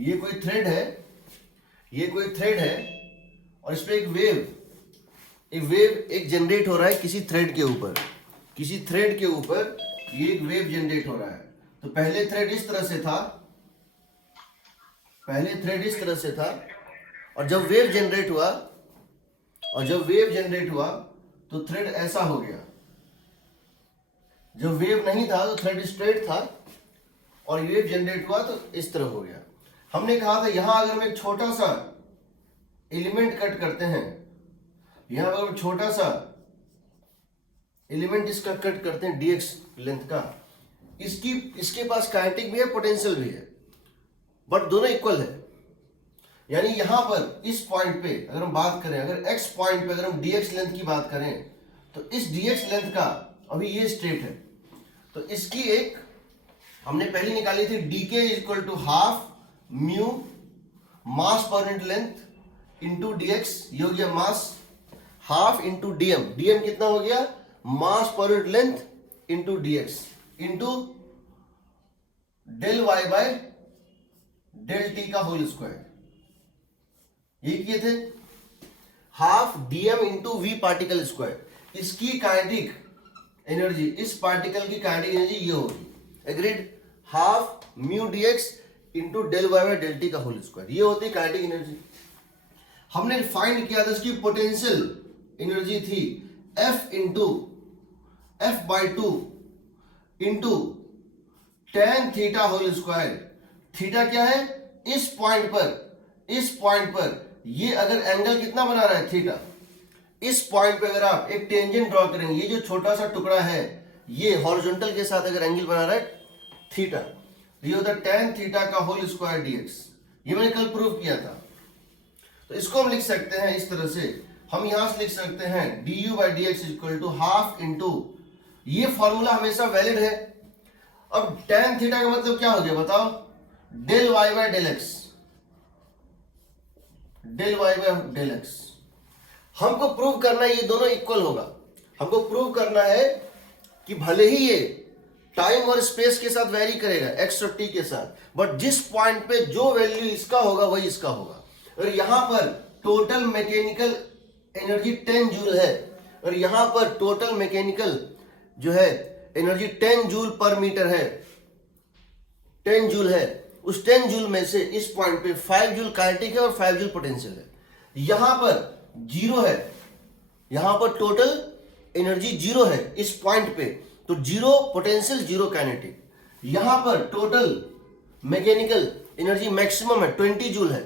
ये कोई थ्रेड है, ये कोई थ्रेड है और इस पे एक वेव एक जनरेट हो रहा है किसी थ्रेड के ऊपर, किसी थ्रेड के ऊपर ये एक वेव जनरेट हो रहा है। तो पहले थ्रेड इस तरह से था, पहले थ्रेड इस तरह से था और जब वेव जनरेट हुआ तो थ्रेड ऐसा हो गया। जब वेव नहीं था तो थ्रेड स्ट्रेट था और वेव जनरेट हुआ तो इस तरह हो गया। हमने कहा था यहां अगर हम एक छोटा सा एलिमेंट कट करते हैं, यहां अगर छोटा सा एलिमेंट इसका कट करते हैं dx लेंथ का, इसके पास काइनेटिक भी है, पोटेंशियल भी है, बट दोनों इक्वल है। यानी यहां पर इस पॉइंट पे अगर हम बात करें, अगर x पॉइंट पे अगर हम dx लेंथ की बात करें तो इस dx लेंथ का अभी ये स्ट्रेट है, तो इसकी एक हमने पहले निकाली थी dk equal to half mu mass पर यूनिट लेंथ इंटू dx। ये हो गया mass half into dm, dm कितना हो गया, मास पर unit length into dx into del y by del t का होल स्क्वायर। ये किए थे half dm into v particle square. इसकी काइनेटिक एनर्जी, इस पार्टिकल की काइनेटिक एनर्जी ये होगी, agreed, half mu dx into del y by del t का होल स्क्वायर। ये होती है काइनेटिक एनर्जी। हमने फाइंड किया था इसकी पोटेंशियल एनर्जी थी F into F by 2 into tan theta whole square. Theta क्या है, इस पॉइंट पर ये अगर एंगल कितना बना रहा है थीटा, इस पॉइंट पे अगर आप एक टेंजेंट ड्रॉ करेंगे, ये जो छोटा सा टुकड़ा है ये हॉरिजॉन्टल के साथ अगर एंगल बना रहा है थीटा, ये होता है tan थीटा का होल स्क्वायर dx। ये मैंने कल प्रूव किया था। तो इसको हम लिख सकते हैं इस तरह से, हम यहां से लिख सकते हैं du by dx equal to half into, ये फॉर्मूला हमेशा वैलिड है। अब tan थीटा का मतलब क्या हो गया बताओ, del y by del x, del y by del x। हमको प्रूव करना है ये दोनों इक्वल होगा। हमको प्रूव करना है कि भले ही ये टाइम और स्पेस के साथ वेरी करेगा, x और t के साथ, बट जिस पॉइंट पे जो वैल्यू इसका होगा वही इसका होगा। और यहां पर टोटल मैकेनिकल एनर्जी 10 जूल है और यहां पर टोटल मैकेनिकल जो है एनर्जी 10 जूल पर मीटर है, 10 जूल है। उस 10 जूल में से इस पॉइंट पे 5 जूल काइनेटिक है और 5 जूल पोटेंशियल है। यहां पर जीरो है, यहां पर टोटल एनर्जी जीरो है इस पॉइंट पे, तो जीरो पोटेंशियल जीरो काइनेटिक। यहां पर टोटल मैकेनिकल एनर्जी मैक्सिमम है 20 जूल है,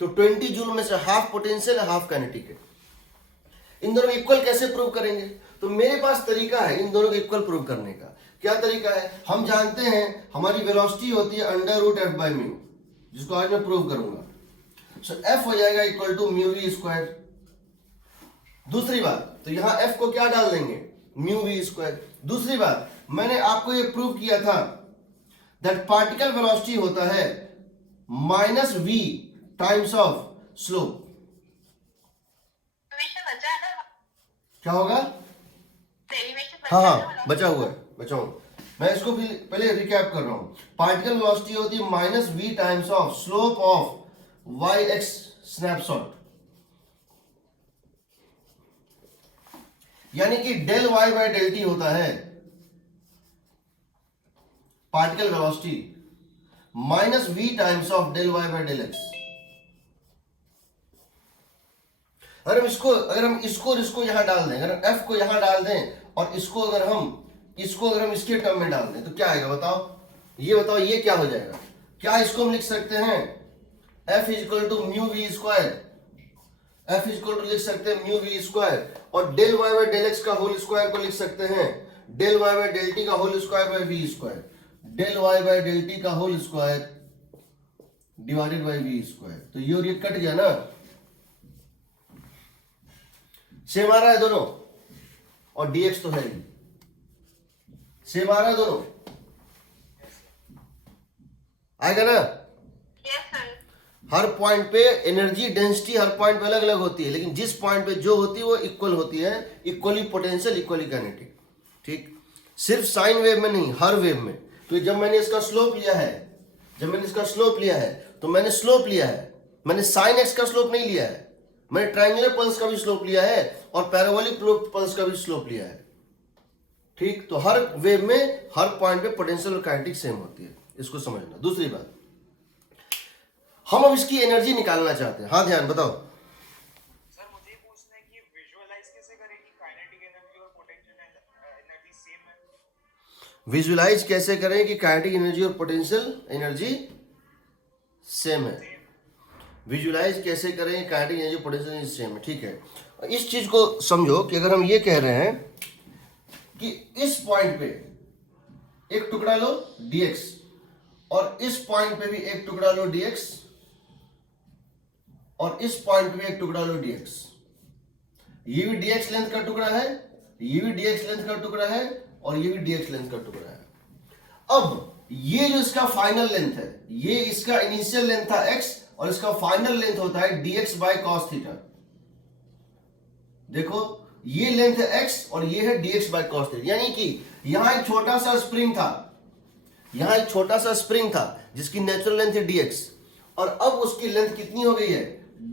तो 20 जूल में से हाफ पोटेंशियल है हाफ काइनेटिक है। इन दोनों इक्वल कैसे प्रूव करेंगे, तो मेरे पास तरीका है इन दोनों को इक्वल प्रूव करने का। क्या तरीका है, हम जानते हैं हमारी वेलोसिटी होती है under root F by mu, जिसको आज मैं प्रूव करूंगा। सो एफ हो जाएगा equal to mu v square. दूसरी बात, तो यहां एफ को क्या डाल देंगे, म्यू वी स्क्वायर। दूसरी बात, मैंने आपको यह प्रूव किया था दैट पार्टिकल वेलोसिटी होता है minus we times of slope. क्या होगा, हाँ बचा हुआ है, बचाऊं मैं इसको भी पहले रिकैप कर रहा हूं। पार्टिकल वेलोसिटी होती है minus we times of slope of y x snapshot, यानी कि del Y by del t होता है particle velocity minus we times of del Y by del x. अगर हम इसको यहां डाल दें, अगर एफ को यहां डाल दें और इसको अगर हम इसके टर्म में डाल दें तो क्या आएगा बताओ, ये बताओ ये क्या हो जाएगा। क्या इसको हम लिख सकते हैं F is equal to mu v square, F is equal to लिख सकते हैं म्यू वी स्क्वायर, और del Y by del x का होल स्क्वायर को लिख सकते हैं del Y by del T का whole square by v square, del Y by del T का whole square divided by v square. तो ये और ये कट गया ना, सेम आ रहा है दोनों, और dx तो है ही, सेम आ रहा है दोनों, आएगा ना। हर पॉइंट पे एनर्जी डेंसिटी हर पॉइंट पे अलग अलग होती है, लेकिन जिस पॉइंट पे जो होती है वो इक्वल होती है, इक्वली पोटेंशियल इक्वली काइनेटिक। ठीक, सिर्फ साइन वेव में नहीं, हर वेव में। तो जब मैंने इसका स्लोप लिया है तो मैंने स्लोप लिया है, मैंने साइन एक्स का स्लोप नहीं लिया है, मैंने ट्रायंगुलर पल्स का भी स्लोप लिया है और पैराबोलिक पल्स का भी स्लोप लिया है। ठीक, तो हर वेव में हर पॉइंट पे पोटेंशियल और काइनेटिक सेम होती है, इसको समझना। दूसरी बात, हम अब इसकी एनर्जी निकालना चाहते हैं। हाँ ध्यान बताओ। सर मुझे ये पूछना है कि विजुअलाइज कैसे करें कि काइनेटिक एनर्जी और पोटेंशियल एनर्जी सेम है। विजुलाइज कैसे करें कि काइनेटिक एनर्जी और पोटेंशियल एनर्जी सेम है। विजुलाइज कैसे करें kinetic energy potential energy same है। ठीक है, इस चीज को समझो कि अगर हम ये कह रहे हैं कि इस पॉइंट पे एक टुकड़ा लो dx और इस पॉइंट पे भी एक टुकड़ा लो dx और इस पॉइंट पे एक टुकड़ा लो dx, ये भी dx लेंथ का टुकड़ा है, ये भी dx लेंथ का टुकड़ा है और ये भी dx लेंथ का टुकड़ा है। अब ये जो इसका फाइनल लेंथ है, ये इसका इनिशियल लेंथ था x और इसका फाइनल लेंथ होता है dx बाय cos थीटा। देखो ये लेंथ है x और ये है dx बाय cos थीटा, यानी कि यहां एक छोटा सा स्प्रिंग था, यहां एक छोटा सा स्प्रिंग था जिसकी नेचुरल लेंथ है dx और अब उसकी लेंथ कितनी हो गई है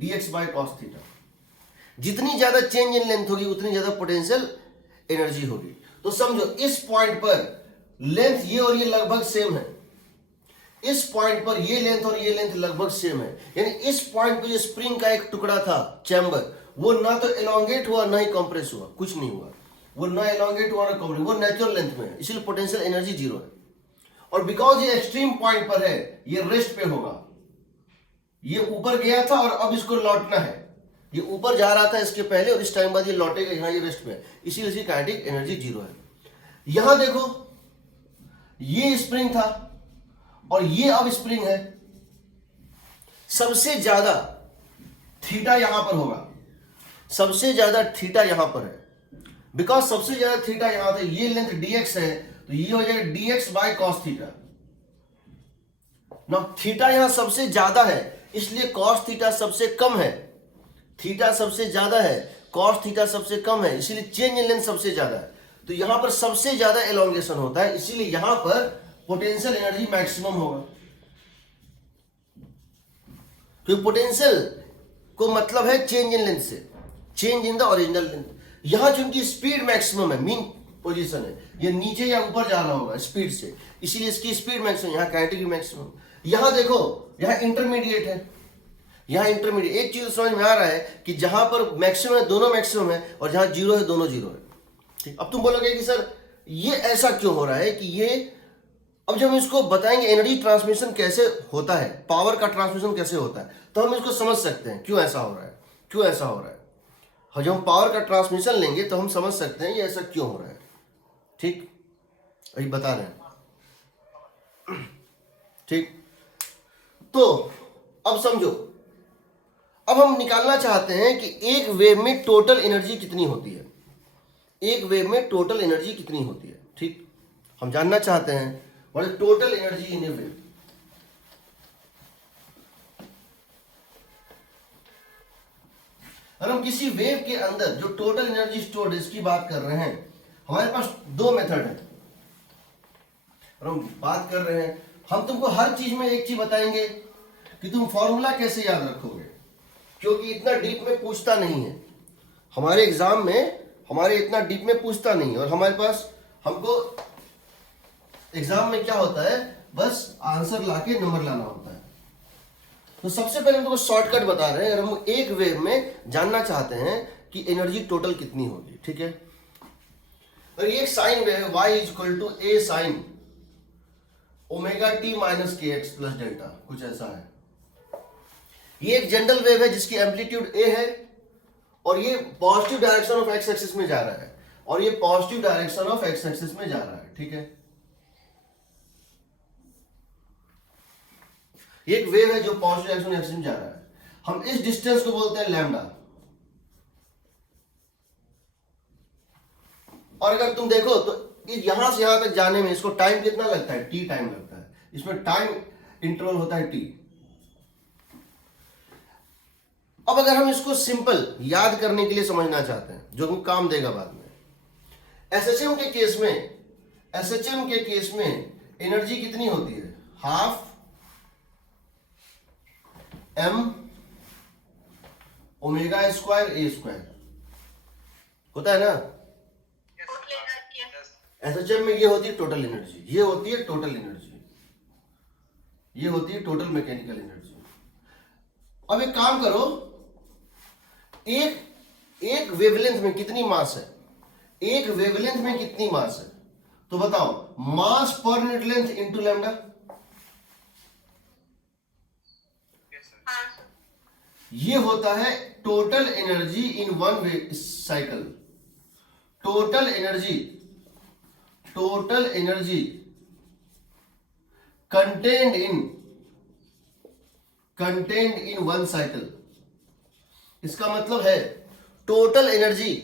dx बाय cos थीटा। जितनी ज्यादा चेंज इन लेंथ होगी उतनी ज्यादा पोटेंशियल एनर्जी होगी। तो समझो इस पॉइंट पर लेंथ ये और ये लगभग सेम है, इस पॉइंट पर ये लेंथ और ये लेंथ लगभग सेम है, यानी इस पॉइंट पर जो स्प्रिंग का एक टुकड़ा था चैम्बर, वो ना तो एलोंगेट हुआ ना ही कंप्रेस हुआ, कुछ नहीं हुआ, वो ना एलोंगेट हुआ ना कंप्रेस, वो नेचुरल लेंथ में है, इसलिए पोटेंशियल एनर्जी जीरो है। और बिकॉज ये एक्सट्रीम पॉइंट पर है, ये रेस्ट पे होगा, ये ऊपर गया था और अब इसको लौटना है, ये ऊपर जा रहा था इसके पहले और इस टाइम बाद ये लौटेगा, यहाँ ये रेस्ट पे है, इसीलिए इसकी काइनेटिक एनर्जी जीरो है। यहां देखो ये स्प्रिंग था और ये अब स्प्रिंग है, सबसे ज्यादा थीटा यहां पर होगा, सबसे ज्यादा थीटा यहां पर है, बिकॉज सबसे ज्यादा थीटा यहां था, ये लेंथ dx है तो ये हो जाएगा dx बाय cos थीटा। ना थीटा यहां सबसे ज्यादा है इसलिए cos थीटा सबसे कम है, थीटा सबसे ज्यादा है cos थीटा सबसे कम है, इसीलिए चेंज इन लेंथ सबसे ज्यादा है। तो यहां पर सबसे ज्यादा एलोंगेशन होता है, इसीलिए यहां पर पोटेंशियल एनर्जी मैक्सिमम होगा, क्योंकि पोटेंशियल को मतलब है चेंज इन लेंथ से, change in the original length. यहां चूंकि स्पीड मैक्सिमम है, मीन पोजीशन है, ये नीचे या ऊपर जा रहा होगा स्पीड से, इसीलिए इसकी स्पीड मैक्सिमम, यहां काइनेटिक मैक्सिमम। यहां देखो यहां इंटरमीडिएट है, यहां इंटरमीडिएट, एक चीज समझ में आ रहा है कि जहां पर मैक्सिमम है दोनों मैक्सिमम है और जहां जीरो है दोनों जीरो है। ठीक, अब तुम बोलोगे कि सर ये ऐसा क्यों हो रहा है कि ये, अब जब हम इसको बताएंगे एनर्जी ट्रांसमिशन कैसे होता है, पावर का ट्रांसमिशन कैसे होता है, तो हम इसको समझ सकते हैं क्यों ऐसा हो रहा है, क्यों ऐसा हो रहा है। और जब हम पावर का ट्रांसमिशन लेंगे तो हम समझ सकते हैं ये ऐसा क्यों हो रहा है। ठीक, अभी बता रहे हैं। ठीक, तो अब समझो, अब हम निकालना चाहते हैं कि एक वेव में टोटल एनर्जी कितनी होती है, एक वेव में टोटल एनर्जी कितनी होती है। ठीक, हम जानना चाहते हैं what is total energy in A wave. अगर हम किसी वेव के अंदर जो टोटल एनर्जी स्टोर्ड इसकी बात कर रहे हैं, हमारे पास दो मेथड है और हम बात कर रहे हैं, हम तुमको हर चीज में एक चीज बताएंगे कि तुम फॉर्मूला कैसे याद रखोगे, क्योंकि इतना डीप में पूछता नहीं है हमारे एग्जाम में, हमारे इतना डीप में पूछता नहीं है। और हमारे पास, हमको एग्जाम में क्या होता है, बस आंसर लाके नंबर लाना होता है। तो सबसे पहले हम तुमको शॉर्टकट बता रहे हैं, अगर हम एक वेव में जानना चाहते हैं कि एनर्जी टोटल कितनी होगी। ठीक है, और ये एक साइन वेव है, y is equal to a sine omega T minus के एक्स प्लस डेल्टा, कुछ ऐसा है। ये एक जनरल वेव है जिसकी एम्पलीट्यूड a है और ये positive direction of x axis में जा रहा है और ये positive direction of x axis में जा रहा है। ठीक है, ये एक वेव है जो पॉजिटिव डायरेक्शन एक्सिस में जा रहा है। हम इस डिस्टेंस को बोलते हैं लैम्डा। और अगर तुम देखो तो यहां से यहां तक जाने में इसको टाइम कितना लगता है, टी टाइम लगता है, इसमें टाइम इंटरवल होता है टी। अब अगर हम इसको सिंपल याद करने के लिए समझना चाहते हैं, जो हम काम देगा बाद में, एसएचएम के केस में, एसएचएम के केस में एनर्जी कितनी होती है, हाफ एम ओमेगा स्क्वायर ए स्क्वायर होता है ना। एसएचएम में ये होती है टोटल एनर्जी, ये होती है टोटल एनर्जी, ये होती है टोटल मैकेनिकल एनर्जी। अब एक काम करो, एक वेवलेंथ में कितनी मास है, एक वेवलेंथ में कितनी मास है, तो बताओ मास पर यूनिट लेंथ इंटू लैम्डा। ये होता है total energy in one cycle. Total energy contained in one cycle. इसका मतलब है total energy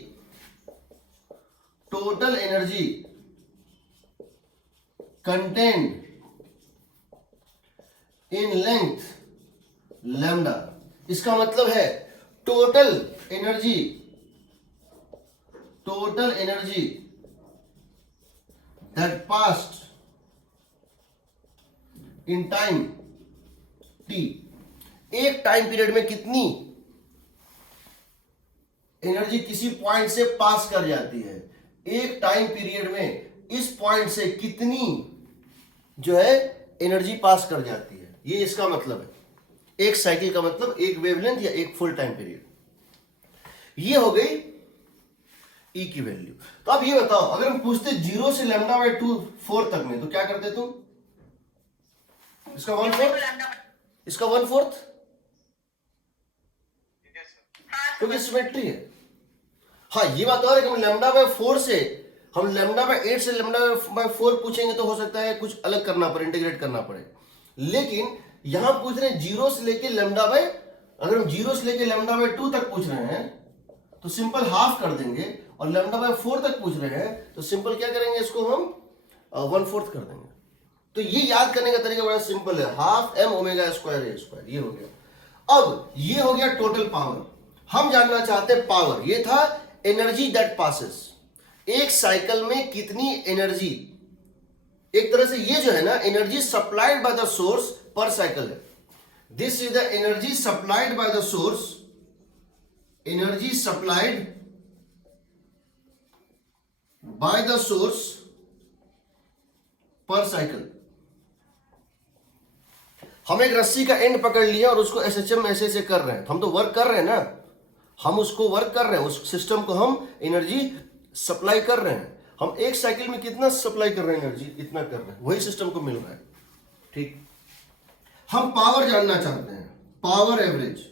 contained in length lambda. इसका मतलब है total energy that passed in time T. एक टाइम पीरियड में कितनी एनर्जी किसी पॉइंट से पास कर जाती है, एक टाइम पीरियड में इस पॉइंट से कितनी जो है एनर्जी पास कर जाती है, ये इसका मतलब है। एक साइकिल का मतलब एक वेवलेंथ या एक फुल टाइम पीरियड। ये हो गई ई की वैल्यू। तो अब ये बताओ, अगर हम पूछते 0 से लैम्डा बाय 2 4 तक में, तो क्या करते तुम? इसका 1/4, इसका 1/4, क्योंकि सिमेट्री है। हाँ ये बात और है कि हम लैम्डा बाय 4 से, हम लैम्डा बाय 8 से लैम्डा बाय 4 पूछेंगे तो हो सकता है कुछ अलग करना पड़े, इंटीग्रेट करना पड़े। लेकिन यहां पूछ रहे हैं 0 से लेके लैम्डा बाय, अगर हम 0 से लेके लैम्डा बाय 2 तक पूछ रहे हैं तो सिंपल हाफ कर देंगे, और लैम्डा बाय 4 तक पूछ रहे हैं तो सिंपल क्या करेंगे, इसको हम 1/4 कर देंगे। तो ये याद करने का तरीका बड़ा सिंपल है, हाफ एम ओमेगा स्क्वायर ए स्क्वायर। ये हो गया। अब ये हो गया टोटल पावर। हम जानना चाहते हैं पावर। ये था एनर्जी दैट पासेस, एक साइकिल में कितनी एनर्जी, एक तरह से ये जो है ना energy supplied by the source पर साइकिल है। This is the energy supplied by the source, energy supplied by the source पर साइकिल। हम एक रस्सी का एंड पकड़ लिया और उसको एसएचएम में ऐसे कर रहे हैं, हम तो वर्क कर रहे हैं ना, हम उसको वर्क कर रहे हैं, उस सिस्टम को हम एनर्जी सप्लाई कर रहे हैं। हम एक साइकिल में कितना सप्लाई कर रहे हैं एनर्जी, इतना कर रहे हैं, वही सिस्टम को मिल रहा है। ठीक, हम पावर जानना चाहते हैं, पावर एवरेज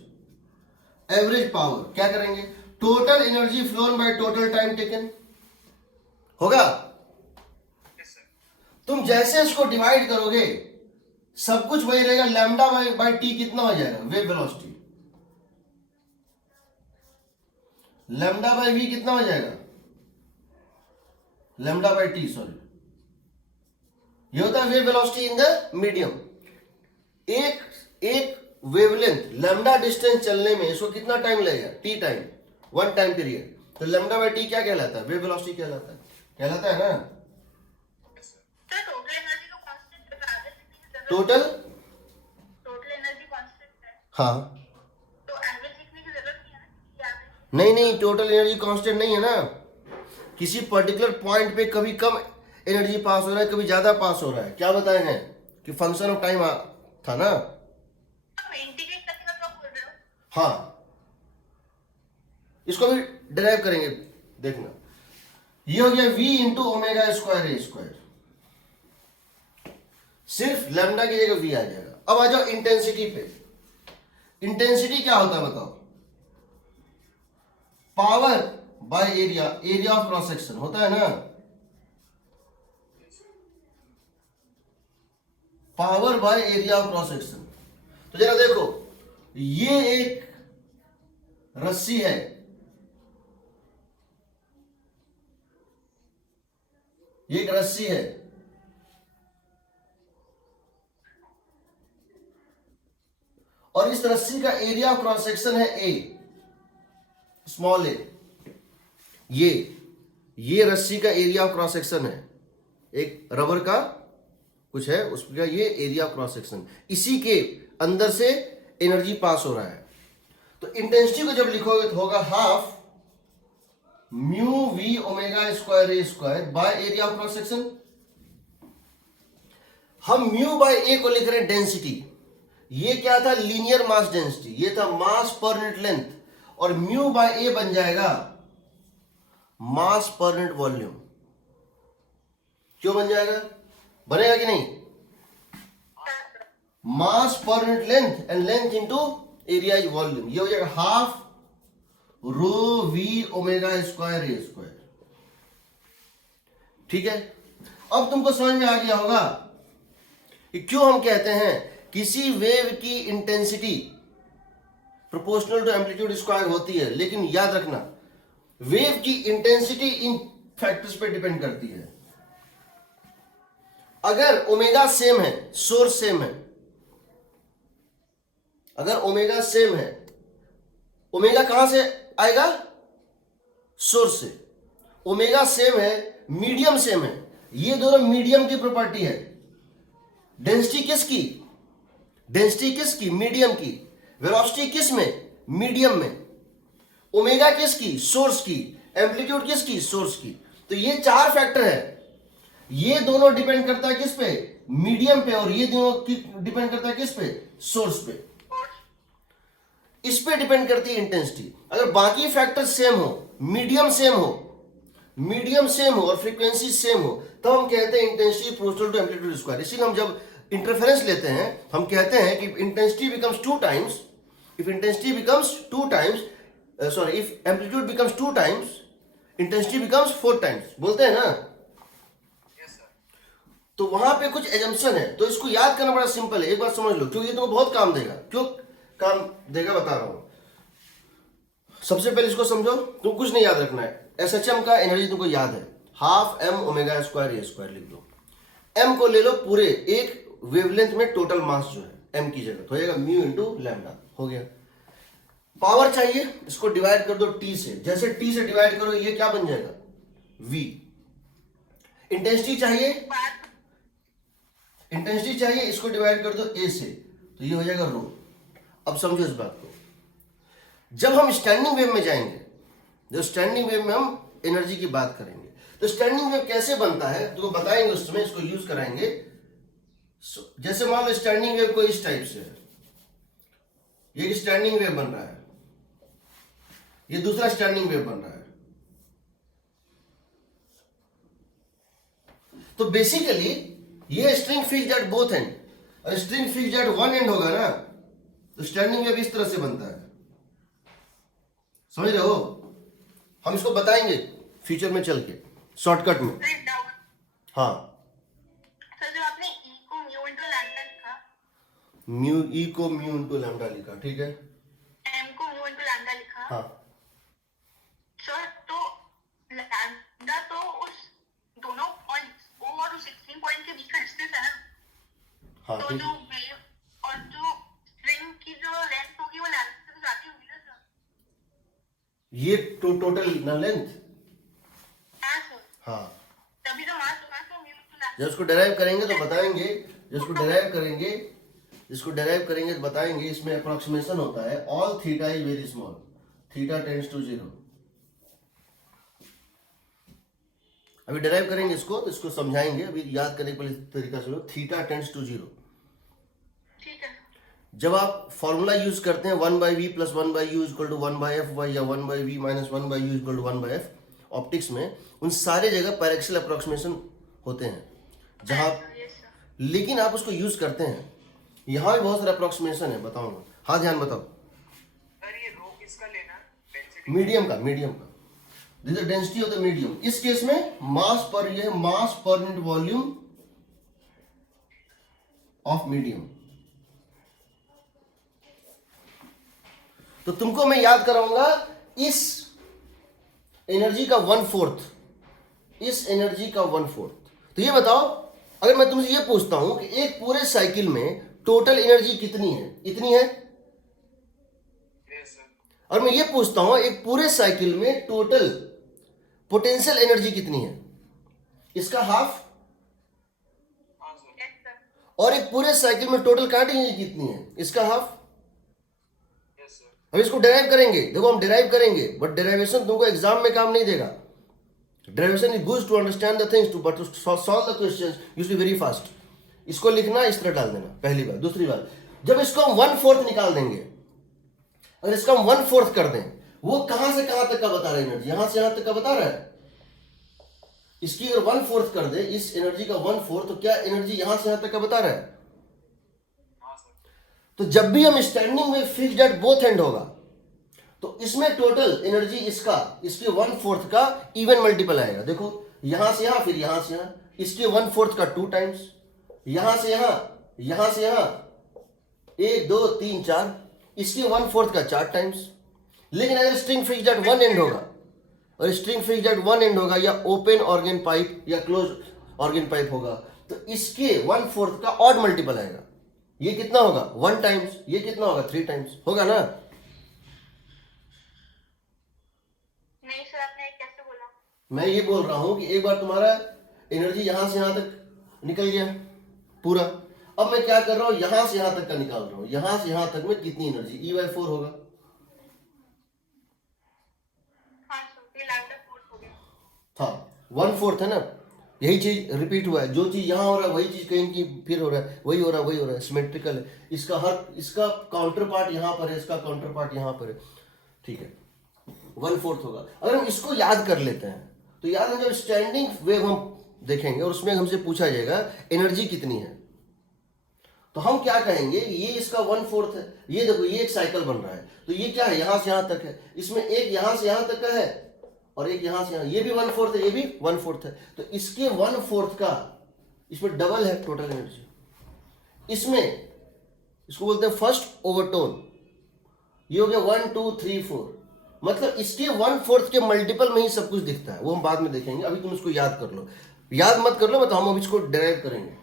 पावर। क्या करेंगे, total energy phloem by total time taken होगा। तुम जैसे इसको डिवाइड करोगे सब कुछ वही रहेगा। लैम्डा बाय टी कितना हो जाएगा, wave velocity. Lambda by v कितना हो जाएगा, लैम्डा बाय टी, सॉरी, ये होता है wave velocity in the medium. एक वेवलेंथ लैम्डा डिस्टेंस चलने में इसको कितना टाइम लगेगा, टी टाइम, 1 टाइम पीरियड। तो लैम्डा बाय टी क्या कहलाता है, वेव वेलोसिटी कहलाता है ना। टोटल एनर्जी कांस्टेंट है। हाँ, तो एवरेज लिखने की जरूरत नहीं है ना। नहीं, टोटल एनर्जी कांस्टेंट नहीं है ना। किसी पर्टिकुलर पॉइंट पे कभी कम एनर्जी पास हो रहा है, कभी ज्यादा पास हो रहा है। क्या बताए हैं कि फंक्शन ऑफ टाइम था ना। इंटीग्रेट करने का कब बोल रहे हो? हाँ, इसको भी डिराइव करेंगे, देखना। ये हो गया v इंटू ओमेगा स्क्वायर ए स्क्वायर, सिर्फ लैम्डा की जगह v आ जाएगा। अब आ जाओ इंटेंसिटी पे। इंटेंसिटी क्या होता है बताओ, power bye area of cross section होता है ना। Power bye area of cross section. तो जरा देखो, ये एक रस्सी है, ये एक रस्सी है, और इस रस्सी का एरिया ऑफ क्रॉस सेक्शन है ए, स्मॉल ए। ये रस्सी का एरिया ऑफ क्रॉस सेक्शन है, एक रबर का कुछ है उसका, ये एरिया ऑफ क्रॉस सेक्शन। इसी के अंदर से एनर्जी पास हो रहा है। तो इंटेंसिटी को जब लिखोगे तो होगा half mu we omega square A square by area of cross section. हम म्यू बाय ए को लिख रहे हैं डेंसिटी। ये क्या था? Linear mass density. ये था मास पर यूनिट लेंथ, और म्यू बाय ए बन जाएगा मास पर यूनिट वॉल्यूम। क्यों बन जाएगा? बनेगा कि नहीं? मास पर unit length and length into area is volume. ये हो जाएगा half rho v omega square ए स्क्वायर। ठीक है, अब तुमको समझ में आ गया होगा कि क्यों हम कहते हैं किसी वेव की intensity proportional to amplitude square होती है। लेकिन याद रखना, वेव की इंटेंसिटी इन फैक्टर्स पे डिपेंड करती है। अगर ओमेगा सेम है, सोर्स सेम है, अगर ओमेगा सेम है, ओमेगा कहां से आएगा? सोर्स से। ओमेगा सेम है, मीडियम सेम है, ये दोनों मीडियम की प्रॉपर्टी है। डेंसिटी किसकी? डेंसिटी किसकी? मीडियम की। वेलोसिटी किस में? मीडियम में। ओमेगा किसकी? सोर्स की। एम्पलीट्यूड किसकी? सोर्स की। तो ये चार फैक्टर है। ये दोनों डिपेंड करता है किस पे? मीडियम पे। और ये दोनों डिपेंड करता है किस पे? सोर्स पे। इस पे डिपेंड करती है इंटेंसिटी। अगर बाकी फैक्टर सेम हो, मीडियम सेम हो, मीडियम सेम हो और फ्रीक्वेंसी सेम हो, तो हम कहते हैं intensity proportional to amplitude square. इसीलिए हम जब इंटरफेरेंस लेते हैं हम कहते हैं कि intensity becomes two times, if intensity becomes two times, sorry, if amplitude becomes two times, intensity becomes 4 times. बोलते हैं ना? तो वहां पे कुछ एजम्पशन है, तो इसको याद करना बड़ा सिंपल है। एक बार समझ लो, क्योंकि ये तुमको बहुत काम देगा। क्यों काम देगा बता रहा हूं। सबसे पहले इसको समझो, तुम कुछ नहीं याद रखना है। एसएचएम का एनर्जी तुमको याद है, हाफ एम ओमेगा स्क्वायर ए स्क्वायर लिख दो। एम को ले लो पूरे एक वेवलेंथ में टोटल मास जो है एम की जगह हो जाएगा म्यू इंटू लैम्डा। हो गया। पावर चाहिए, इसको डिवाइड कर दो टी से। जैसे टी से डिवाइड करो ये क्या बन जाएगा? वी। इंटेंसिटी चाहिए, इंटेंसिटी चाहिए, इसको डिवाइड कर दो ए से, तो ये हो जाएगा रो। अब समझो इस बात को। जब हम स्टैंडिंग वेव में जाएंगे, जो स्टैंडिंग वेव में हम एनर्जी की बात करेंगे, तो स्टैंडिंग वेव कैसे बनता है तो बताएंगे, उस समय इसको यूज कराएंगे। जैसे मान लो स्टैंडिंग वेव को इस टाइप से है, ये स्टैंडिंग वेव बन रहा है, ये दूसरा स्टैंडिंग वेव बन रहा है। तो बेसिकली ये string fixed at both end, और string fixed at one end होगा ना, तो स्टैंडिंग वेव इस तरह से बनता है। समझ रहे हो? हम इसको बताएंगे फ्यूचर में चल के, शॉर्टकट में। हाँ, सर जो आपने ई को म्यू इनटू लैम्डा लिखा, म्यू ई को म्यू इंटू लैम्डा लिखा, ठीक है। एम को म्यू इनटू लैम्डा लिखा, हाँ, सर तो लैम्डा तो उस दोनों पॉइंट्स ओ और उस एक्सट्रीम पॉइंट के बीच का डिस्टेंस है ना। हाँ, तो ठीक। जो वेव और जो स्ट्रिंग की जो लेंथ होगी वो लैम्डा से जाती होगी ना सर? ये टोटल ना लेंथ। हाँ सर, हाँ, तभी तो मास होगा तो म्यू इनटू लैम्डा। जब इसको डेराइव करेंगे तो बताएंगे, जिसको डेराइव करेंगे, इसको डेराइव करेंगे तो बताएंगे। इसमें अप्रोक्सीमेशन होता है, all theta is very small, theta tends to 0। अभी डेराइव करेंगे इसको, तो इसको समझाएंगे। अभी याद करने के लिए तरीका सुनो, थीटा टेंड्स टू 0। ठीक है। जब आप फॉर्मूला यूज करते हैं 1/v plus 1/u equal to 1/f या 1/v minus 1/u equal to 1/f, optics में उन सारे जगह पैरेक्सियल अप्रोक्सीमेशन होते हैं जहां, यस सर। लेकिन आप उसको यूज करते हैं। यहां भी बहुत सारे अप्रोक्सीमेशन है, बताऊंगा। हाँ, ध्यान बताओ। सर ये रो किसका लेना? डेंसिटी? मीडियम का, मीडियम का। This is density of the medium. इस केस में मास पर, ये मास per unit volume of medium. तो तुमको मैं याद कराऊंगा इस एनर्जी का 1/4, इस एनर्जी का 1/4। तो ये बताओ, अगर मैं तुमसे ये पूछता हूं कि एक पूरे साइकिल में टोटल एनर्जी कितनी है? इतनी है। Yes sir. और मैं ये पूछता हूं एक पूरे साइकिल में टोटल पोटेंशियल एनर्जी कितनी है? इसका हाफ। हाँ सर। Yes sir. और एक पूरे साइकिल में टोटल काइनेटिक एनर्जी कितनी है? इसका हाफ। Yes sir. अब इसको डेराइव करेंगे, देखो हम डेराइव करेंगे, बट डेराइवेशन तुमको एग्जाम में काम नहीं देगा. Derivation is good to understand the things, to but to solve the questions you should be very fast. इसको लिखना इस तरह डाल देना, पहली बात. दूसरी बात, जब इसको हम 1/4 निकाल देंगे, अगर इसको हम 1/4 कर दें, वो कहां से कहां तक का बता रहा है एनर्जी, यहां से यहां तक का बता रहा है. इसकी अगर 1/4 कर दे, इस एनर्जी का 1/4, तो क्या एनर्जी यहां से यहां तक का बता रहा है. हाँ सर. तो जब भी हम स्टैंडिंग में फिक्स्ड एट बोथ एंड होगा, तो इसमें टोटल एनर्जी इसका, इसके 1/4 का इवन मल्टीपल आएगा. देखो यहां से यहां, फिर यहां से यहां, इसके 1/4 का 2 टाइम्स, यहां से यहां, यहां से यहां 1 2 3 4, इसके 1/4 का 4 टाइम्स. लेकिन अगर string fixed at one end होगा, और string fixed at one end होगा, या ओपन ऑर्गन पाइप या क्लोज ऑर्गन पाइप होगा, तो इसके 1/4 का ऑड मल्टीपल आएगा. ये कितना होगा 1 टाइम्स, ये कितना होगा 3 टाइम्स, होगा ना. नहीं सर, आपने कैसे बोला? मैं ये बोल रहा हूं कि एक बार तुम्हारा एनर्जी यहां से यहां तक निकल गया पूरा. अब मैं क्या कर रहा हूं, यहां से यहां तक का निकाल रहा हूं. यहां से यहां तक में कितनी एनर्जी, E/4 होगा. हाँ सर, ये लैम्डा 4 हो गया. था 1/4 है ना. यही चीज रिपीट हुआ है, जो चीज यहां हो रहा है वही चीज कहीं की फिर हो रहा है, वही हो रहा है, वही हो रहा है. सिमेट्रिकल है. इसका काउंटर पार्ट यहां पर है, इसका काउंटर पार्ट यहां पर है. ठीक है, 1/4 होगा. अगर हम इसको याद कर लेते हैं, तो याद है जब स्टैंडिंग वेव हम देखेंगे और उसमें हमसे पूछा जाएगा एनर्जी कितनी है, तो हम क्या कहेंगे, ये इसका 1/4 है. ये देखो, ये एक साइकिल बन रहा है, तो ये क्या है, यहां से यहां तक है. इसमें एक यहां से यहां तक का है, और एक यहां से यहां, ये भी 1/4 है, ये भी 1/4 है. तो इसके 1/4 का, इसमें डबल है टोटल एनर्जी. इसमें इसको बोलते हैं फर्स्ट ओवरटोन. ये हो गया 1 2 3 4, मतलब इसके 1/4 के मल्टीपल में ही सब कुछ दिखता है. वो हम बाद में देखेंगे, अभी तुम इसको याद कर लो. याद मत कर लो, मतलब हम अभी इसको डिराइव करेंगे.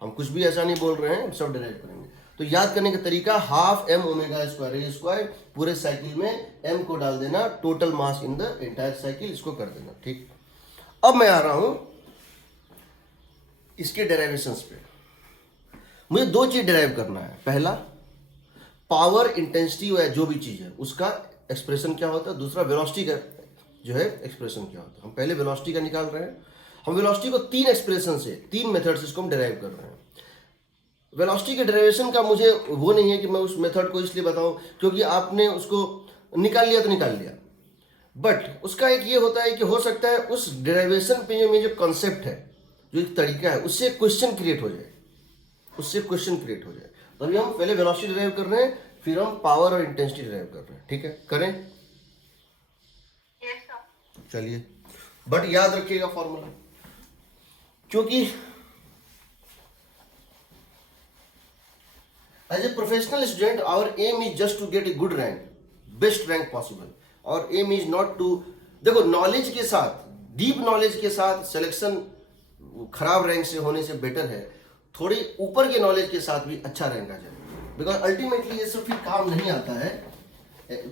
हम कुछ भी ऐसा नहीं बोल रहे हैं, हम सब डिराइव करेंगे. तो याद करने का तरीका, हाफ m⍵² a स्क्वायर, पूरे साइकिल में m को डाल देना, total mass in the entire cycle, इसको कर देना. ठीक, अब मैं आ रहा हूं इसके डेरिवेशंस पे. मुझे 2 चीज डिराइव करना है. पहला, पावर इंटेंसिटी या जो भी चीज है उसका एक्सप्रेशन क्या होता है. दूसरा, वेलोसिटी का जो है एक्सप्रेशन क्या होता है. हम पहले वेलोसिटी का निकाल रहे हैं. हम वेलोसिटी को 3 एक्सप्रेशन से, 3 मेथड से इसको हम डिराइव कर रहे हैं. वेलोसिटी के डेरिवेशन का मुझे वो नहीं है कि मैं उस मेथड को इसलिए बताऊं क्योंकि आपने उसको निकाल लिया तो निकाल लिया, बट उसका एक ये होता है कि हो सकता है उस डेरिवेशन पे में जो कॉन्सेप्ट है, जो एक तरीका है, उससे क्वेश्चन क्रिएट हो जाए, उससे क्वेश्चन क्रिएट हो जाए. तो अभी हम पहले वेलोसिटी डिराइव कर रहे हैं, फिर हम पावर और इंटेंसिटी डिराइव कर रहे हैं. ठीक है, करें. Yes sir. चलिए, बट याद रखिएगा फॉर्मूला, क्योंकि as a professional student our aim is just to get a good rank, best rank possible. और एम इज नॉट टू, देखो नॉलेज के साथ, डीप नॉलेज के साथ सिलेक्शन खराब रैंक से होने से बेटर है थोड़ी ऊपर के नॉलेज के साथ भी अच्छा रैंक आ जाए. बिकॉज अल्टीमेटली ये सब फिर काम नहीं आता है.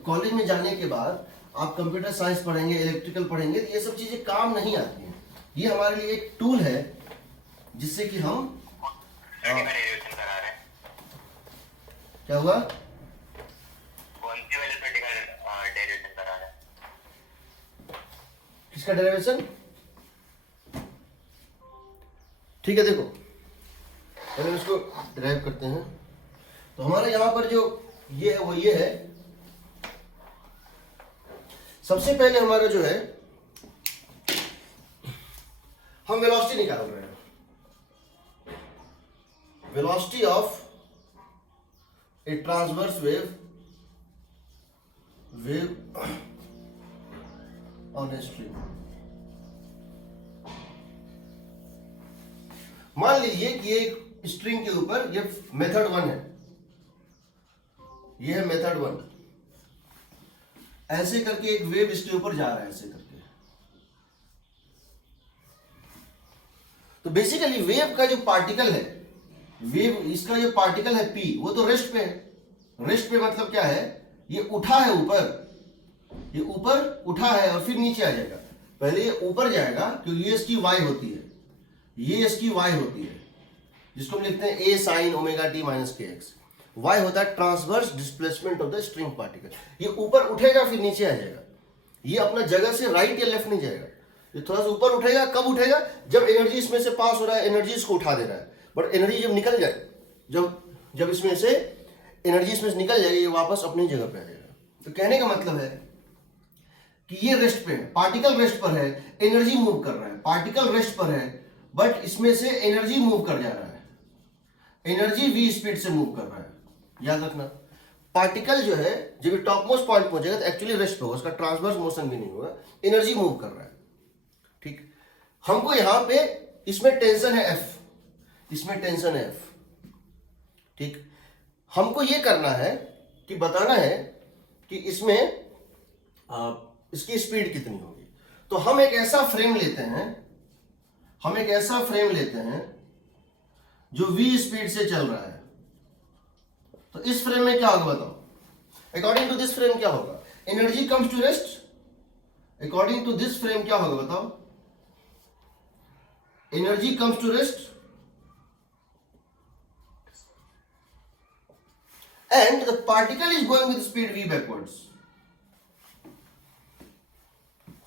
कॉलेज में जाने के बाद आप कंप्यूटर साइंस पढ़ेंगे, इलेक्ट्रिकल पढ़ेंगे, तो ये सब चीजें काम नहीं आती हैं. ये हमारे लिए एक टूल है जिससे कि हम डेरिवेशन करा रहे हैं. क्या हुआ, कौन सी वेलोसिटी का डेरिवेशन करा रहे हैं? किसका डेरिवेशन. ठीक है, देखो पहले इसको डिराइव करते हैं. तो हमारे यहां पर जो ये है वो ये है. सबसे पहले हमारा जो है, हम वेलोसिटी निकाल रहे हैं. Velocity of A transverse wave on a string. मान लीजिए कि एक स्ट्रिंग के ऊपर ये मेथड 1 है, ये है मेथड 1. ऐसे करके एक वेव इसके ऊपर जा रहा है, ऐसे करके. तो बेसिकली वेव का जो पार्टिकल है, वेव इसका जो पार्टिकल है p, वो तो रेस्ट पे है. रेस्ट पे मतलब क्या है, ये उठा है ऊपर, ये ऊपर उठा है और फिर नीचे आ जाएगा. पहले ये ऊपर जाएगा क्योंकि ये इसकी y होती है, ये इसकी y होती है, जिसको हम लिखते हैं a sin ω t - kx. Y होता है transverse displacement of the string particle. ये ऊपर उठेगा फिर नीचे आ जाएगा, ये अपना जगह से राइट या लेफ्ट नहीं जाएगा, ये थोड़ा सा ऊपर उठेगा। कब उठेगा? जब एनर्जी इसमें से पास हो रहा है, एनर्जी इसको उठा दे रहा है। बट एनर्जी जब निकल जाए, जब इसमें से एनर्जी इसमें से निकल जाएगी, ये वापस अपनी जगह पे आ जाएगा। तो कहने का मतलब है कि ये रेस्ट पे है, पार्टिकल रेस्ट पर है, एनर्जी मूव कर रहा है, पार्टिकल रेस्ट पर है, बट इसमें से एनर्जी मूव कर जा रहा है, एनर्जी v स्पीड से मूव कर रहा है। याद रखना, पार्टिकल जो है जब ये टॉप मोस्ट पॉइंट पहुंचेगा तो एक्चुअली रेस्ट पे होगा, उसका ट्रांसवर्स मोशन भी नहीं होगा, एनर्जी मूव कर रहा है। ठीक, हमको यहां पे इसमें टेंशन है F, इसमें टेंशन है F। ठीक, हमको ये करना है कि बताना है कि इसमें इसकी स्पीड कितनी होगी। तो हम एक ऐसा फ्रेम लेते हैं, हम एक ऐसा फ्रेम लेते हैं जो v स्पीड से चल रहा है। तो इस फ्रेम में क्या होगा बताओ? अकॉर्डिंग टू दिस फ्रेम क्या होगा? Energy comes to rest, according to this frame क्या होगा बताओ? Energy comes to rest and the particle is going with speed v backwards।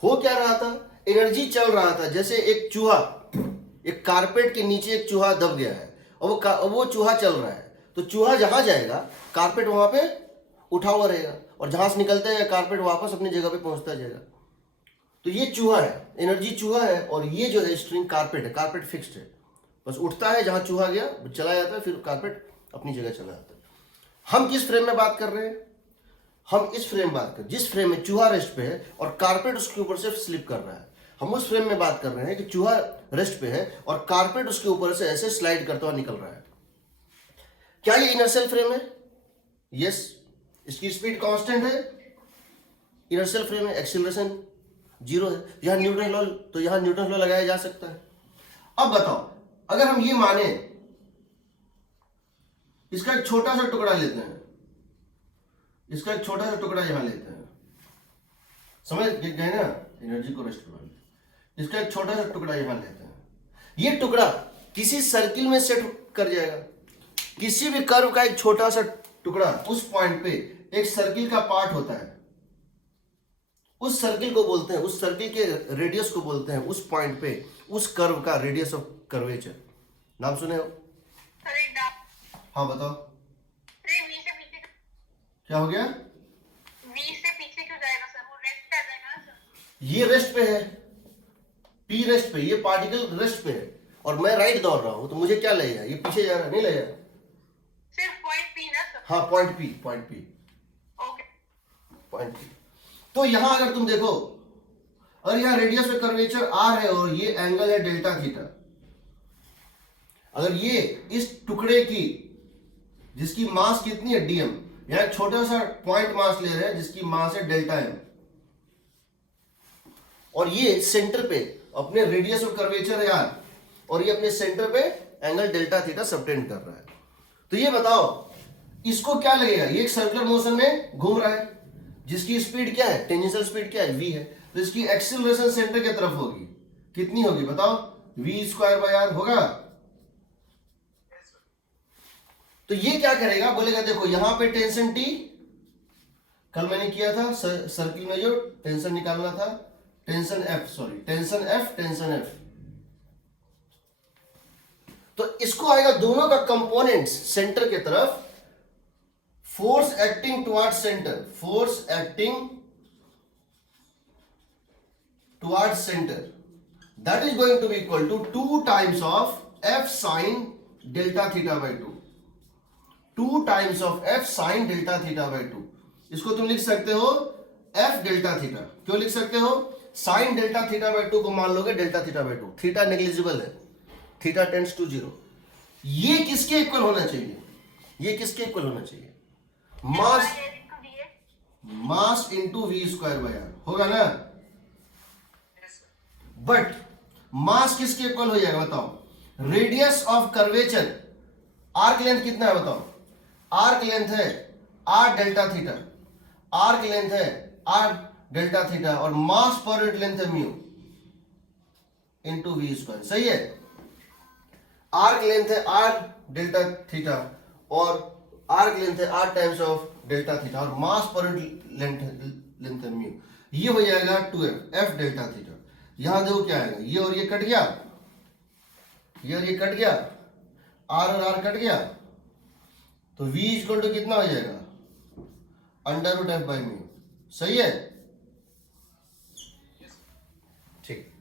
हो क्या रहा था? एनर्जी चल रहा था, जैसे एक चूहा, एक कारपेट के नीचे एक चूहा दब गया है और वो चूहा चल रहा है, तो चूहा जहां जाएगा कारपेट वहां पे उठा हुआ रहेगा, और जहां से निकलता है कारपेट वापस अपनी जगह पे पहुंचता जाएगा। तो ये चूहा है, एनर्जी चूहा है, और ये जो है स्ट्रिंग कारपेट है, कारपेट फिक्स्ड है, बस उठता है जहां चूहा गया चला जाता है, फिर कारपेट अपनी जगह चला जाता है। हम किस फ्रेम में बात कर रहे हैं? हम इस फ्रेम बात कर, जिस फ्रेम में चूहा रेस्ट पे है और कारपेट उसके ऊपर से स्लिप कर रहा है, हम उस फ्रेम में बात कर रहे हैं कि चूहा रेस्ट पे है और कारपेट उसके ऊपर से ऐसे स्लाइड करता हुआ निकल रहा है। क्या ये इनर्शियल फ्रेम है? यस। इसकी स्पीड कांस्टेंट है, इनर्शियल फ्रेम है, एक्सीलरेशन 0 है। यहां न्यूटन लॉ, तो यहां न्यूटन लॉ लगाया जा सकता है। अब बताओ, अगर हम ये माने, इसका एक छोटा सा टुकड़ा लेते हैं, इसका एक छोटा सा टुकड़ा यहां लेते हैं, समझ गए ना? एनर्जी को रेस्ट करवा, इसका एक छोटा सा टुकड़ा यहां लेते हैं। ये टुकड़ा किसी सर्किल में सेट कर जाएगा, किसी भी कर्व का एक छोटा सा टुकड़ा उस पॉइंट पे, एक सर्किल का पार्ट होता है, उस सर्किल को बोलते हैं, उस सर्किल के रेडियस को बोलते हैं, उस पॉइंट पे उस कर्व का रेडियस ऑफ कर्वेचर। नाम सुने हो? हाँ बताओ, क्या हो गया? V से पीछे क्यों जाएगा सर? वो रेस्ट पे आ जाएगा ना सर? ये रेस्ट पे है, P रेस्ट पे, ये पार्टिकल रेस्ट पे है, और मैं राइट दौड़ रहा हूं, तो मुझे क्या लगेगा? ये पीछे जा रहा है, नहीं लगेगा? सिर्फ पॉइंट P ना सर? हाँ, point P, okay. Point P। तो यहां अगर तुम देखो, और यहां रेडियस ऑफ कर्वेचर R है और ये एंगल है डेल्टा थीटा। अगर ये इस टुकड़े की, जिसकी मास कितनी है dm, यहां एक छोटा सा पॉइंट मास ले रहे हैं जिसकी मास है डेल्टा m, और ये सेंटर पे अपने रेडियस ऑफ कर्वेचर है r, और ये अपने सेंटर पे एंगल डेल्टा थीटा सबटेंड कर रहा है। तो ये बताओ इसको क्या लगेगा? ये एक सर्कुलर मोशन में घूम रहा है, जिसकी स्पीड क्या है? टेंजेंशियल स्पीड क्या है? v है। तो इसकी एक्सीलरेशन सेंटर की तरफ होगी, कितनी होगी बताओ? v²/r होगा। तो ये क्या करेगा? बोलेगा देखो यहां पे टेंशन T, कल मैंने किया था सर्किल में जो टेंशन निकालना था, टेंशन F। तो इसको आएगा दोनों का कंपोनेंट्स सेंटर की तरफ, force acting towards center, force acting towards center, that is going to be equal to 2 times of F sin delta theta by 2, 2 times of F sin delta theta by 2। इसको तुम लिख सकते हो F delta theta. क्यों लिख सकते हो? sin delta theta by 2 को मान लोगे delta theta by 2, theta negligible है, थीटा टेंड्स टू 0। ये किसके इक्वल होना चाहिए? ये किसके इक्वल होना चाहिए? मास इंटू v²/r होगा ना? बट मास किसके इक्वल हो जाएगा बताओ? Radius of curvature, arc length कितना है बताओ? आर्क लेंथ है r delta theta, arc length है r डेल्टा थीटा, और मास पर यूनिट लेंथ है म्यू इंटू v²। सही है? आर्क लेंथ है r डेल्टा थीटा और आर्क लेंथ है r times of delta theta और मास पर लेंथ है म्यू, ये हो जाएगा 2f f डेल्टा थीटा। यहां देखो क्या आएगा, ये और ये कट गया, ये और ये कट गया, r और r कट गया, तो v इक्वल टू कितना हो जाएगा under root F by mu. सही है, ठीक।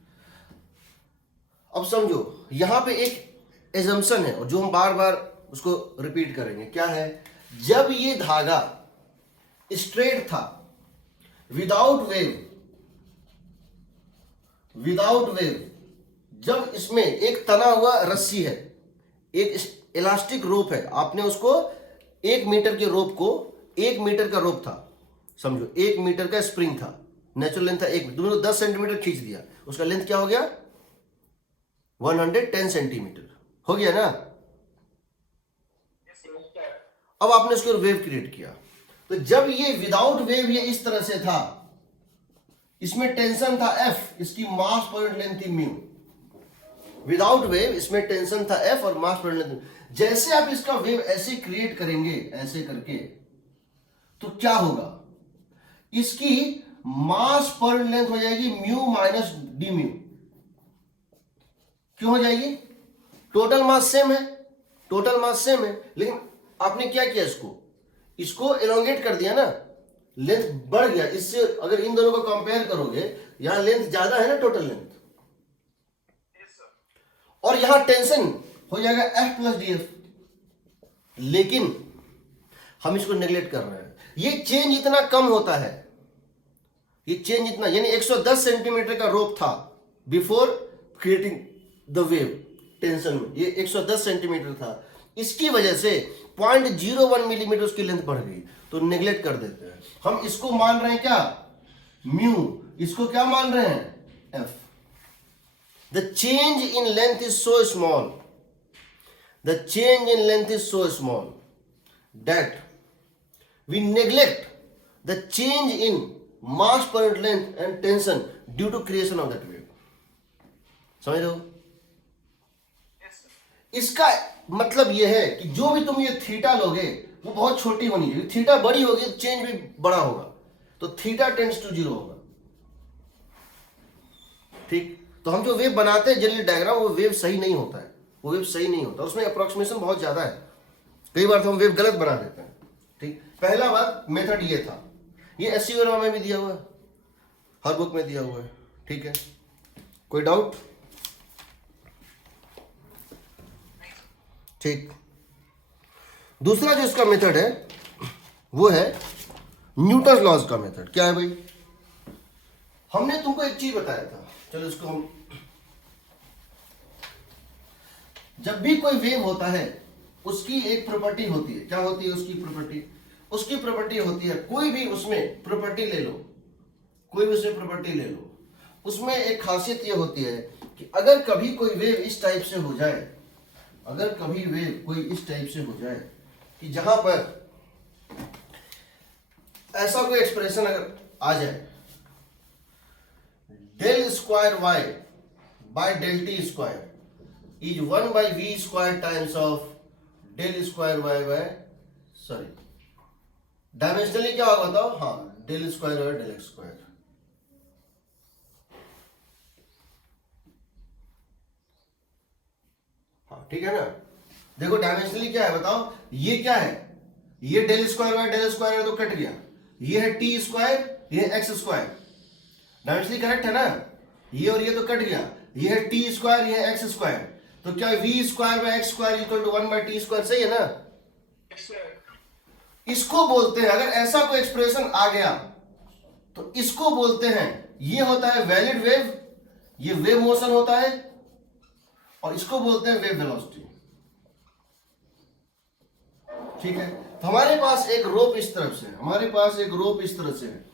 अब समझो यहां पे एक एजम्पशन है और जो हम बार बार उसको रिपीट करेंगे, क्या है, जब ये धागा स्ट्रेट था विदाउट वेव, जब इसमें एक तना हुआ रस्सी है, एक इलास्टिक रोप है, आपने उसको 1 मीटर के रोप को 1 मीटर का रोप था, समझो 1 मीटर का स्प्रिंग था, नेचुरल लेंथ था 1, तुमने 10 सेंटीमीटर खींच दिया, उसका लेंथ क्या हो गया 110 सेंटीमीटर हो गया ना। अब आपने उसको वेव क्रिएट किया, तो जब ये विदाउट वेव ये इस तरह से था, इसमें टेंशन था F, इसकी मास पर लेंथ थी म्यू। विदाउट वेव इसमें टेंशन था F और मास पर लेंथ। जैसे आप इसका वेव ऐसे क्रिएट करेंगे ऐसे करके, तो क्या होगा, इसकी मास पर लेंथ हो जाएगी म्यू माइनस डी म्यू। क्यों हो जाएगी, टोटल मास सेम है, टोटल मास सेम है, लेकिन आपने क्या किया, इसको एलोंगेट कर दिया ना, लेंथ बढ़ गया। इससे अगर इन दोनों को कंपेयर करोगे, यहां लेंथ ज्यादा है ना, टोटल लेंथ, और यहां टेंशन हो जाएगा F प्लस DF, लेकिन हम इसको नेग्लेक्ट कर रहे हैं। ये चेंज इतना कम होता है, ये चेंज इतना, यानी 110 सेंटीमीटर का रोप था before creating the wave tension में, ये 110 सेंटीमीटर था, इसकी वजह से 0.01 मिलीमीटर उसकी लेंथ बढ़ गई, तो नेग्लेक्ट कर देते हैं। हम इसको मान रहे हैं क्या म्यू, इसको क्या मान रहे हैं F। The change in length is so small, the change in length is so small that we neglect the change in mass per unit length and tension due to creation of that wave। समझ रहे हो, इसका मतलब यह है कि जो भी तुम ये थीटा लोगे वो बहुत छोटी होनी चाहिए, थीटा बड़ी होगी तो चेंज भी बड़ा होगा, तो थीटा टेंड्स टू 0 होगा, ठीक। तो हम जो वेव बनाते हैं जनरली डायग्राम, वो वेव सही नहीं होता है, वो वेव सही नहीं होता, उसमें अप्रोक्सीमेशन बहुत ज्यादा है, कई बार तो हम वेव गलत बना देते हैं, ठीक। पहला बात मेथड ये था, ये एससी वर्मा में भी दिया हुआ है, हर बुक में दिया हुआ है, ठीक है, कोई डाउट, ठीक। दूसरा जो इसका मेथड है वो है न्यूटन लॉज का मेथड। क्या है भाई, हमने तुमको एक चीज बताया था, चलो इसको हम, जब भी कोई वेव होता है उसकी एक प्रॉपर्टी होती है, क्या होती है उसकी प्रॉपर्टी, उसकी प्रॉपर्टी होती है, कोई भी उसमें प्रॉपर्टी ले लो, कोई भी उसमें प्रॉपर्टी ले लो, उसमें एक खासियत ये होती है कि अगर कभी कोई वेव इस टाइप से हो जाए, अगर कभी वेव कोई इस टाइप से हो जाए कि जहां पर ऐसा कोई एक्सप्रेशन अगर आ जाए, del square Y by del T square is 1 by v square times of del square Y by, sorry dimensionally क्या होगा बताओ, हाँ डेल स्क्वायर और डेल एक्स स्क्वायर, हाँ ठीक है ना। देखो डायमेंशनली क्या है बताओ, ये क्या है, ये del square by del square है तो कट गया, ये है टी स्क्वायर, ये है एक्स स्क्वायर, डायमेंशनली करेक्ट है ना, ये और ये तो कट गया, ये है टी स्क्वायर, ये है एक्स स्क्वायर, तो क्या v square by x square equal to 1 by t square, सही है ना। इसको बोलते हैं, अगर ऐसा कोई एक्सप्रेशन आ गया तो इसको बोलते हैं, ये होता है वैलिड वेव, ये वेव मोशन होता है, और इसको बोलते हैं वेव वेलोसिटी, ठीक है। तो हमारे पास एक रोप इस तरफ से, हमारे पास एक रोप इस तरह से है,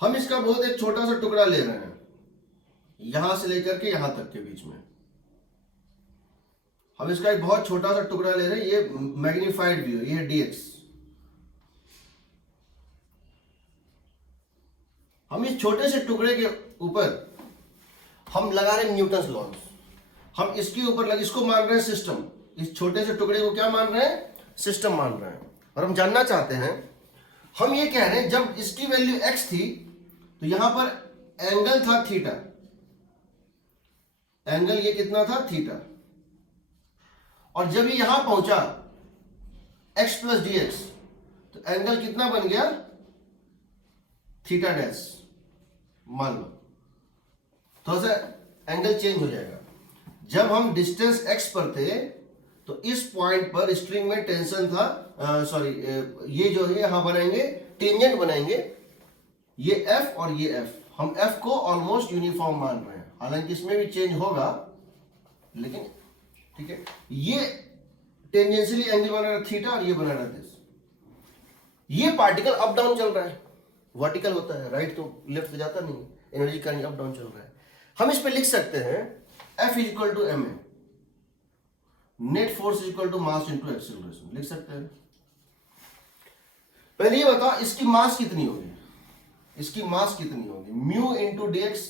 हम इसका बहुत एक छोटा सा टुकड़ा ले रहे हैं, यहां से लेकर के यहां तक के बीच में हम इसका एक बहुत छोटा सा टुकड़ा ले रहे हैं, ये मैग्नीफाइड व्यू, ये है dx। हम इस छोटे से टुकड़े के ऊपर हम लगा रहे हैं न्यूटन लॉज, हम इसके ऊपर इसको मान रहे हैं सिस्टम, इस छोटे से टुकड़े को क्या मान रहे हैं सिस्टम मान रहे हैं और हम जानना चाहते हैं, हम ये कह रहे हैं जब इसकी वैल्यू x थी तो यहां पर एंगल था थीटा, एंगल ये कितना था थीटा, और जब ये यहां पहुंचा x प्लस डी एक्स तो एंगल कितना बन गया थीटा डैश, मान लो थोड़ा सा एंगल चेंज हो जाएगा। जब हम डिस्टेंस x पर थे तो इस पॉइंट पर स्ट्रिंग में टेंशन था, ये जो है यहां बनाएंगे टेंजेंट बनाएंगे, ये f और ये f, हम f को ऑलमोस्ट यूनिफॉर्म मान रहे हैं, हालांकि इसमें भी चेंज होगा लेकिन ठीक है। ये टेंजेंशियली एंगल बना रहा थीटा और ये बना रहा दिस। ये पार्टिकल अप डाउन चल रहा है, वर्टिकल होता है, राइट तो लेफ्ट तो जाता नहीं, एनर्जी का अप डाउन चल रहा है। हम इस पे लिख सकते हैं F is equal to m a, net force is equal to mass into acceleration, लिख सकते हैं। पहले ये बताओ इसकी मास कितनी होगी, इसकी मास कितनी होगी, म्यू इंटू डीएक्स,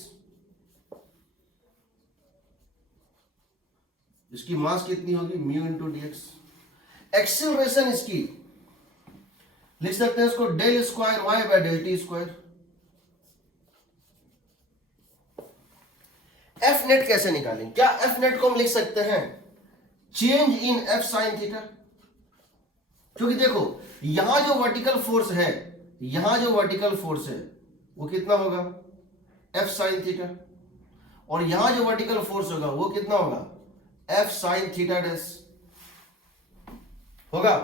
इसकी मास कितनी होगी म्यू इंटू डीएक्स। एक्सीलरेशन इसकी लिख सकते हैं इसको del square Y by del T square. F net कैसे निकालें, क्या एफ नेट को हम लिख सकते हैं change in F sine theta, क्योंकि देखो यहां जो वर्टिकल फोर्स है, यहां जो वर्टिकल फोर्स है वो कितना होगा एफ साइन थीटा, और यहां जो वर्टिकल फोर्स होगा वो कितना होगा एफ साइन थीटा डैश होगा।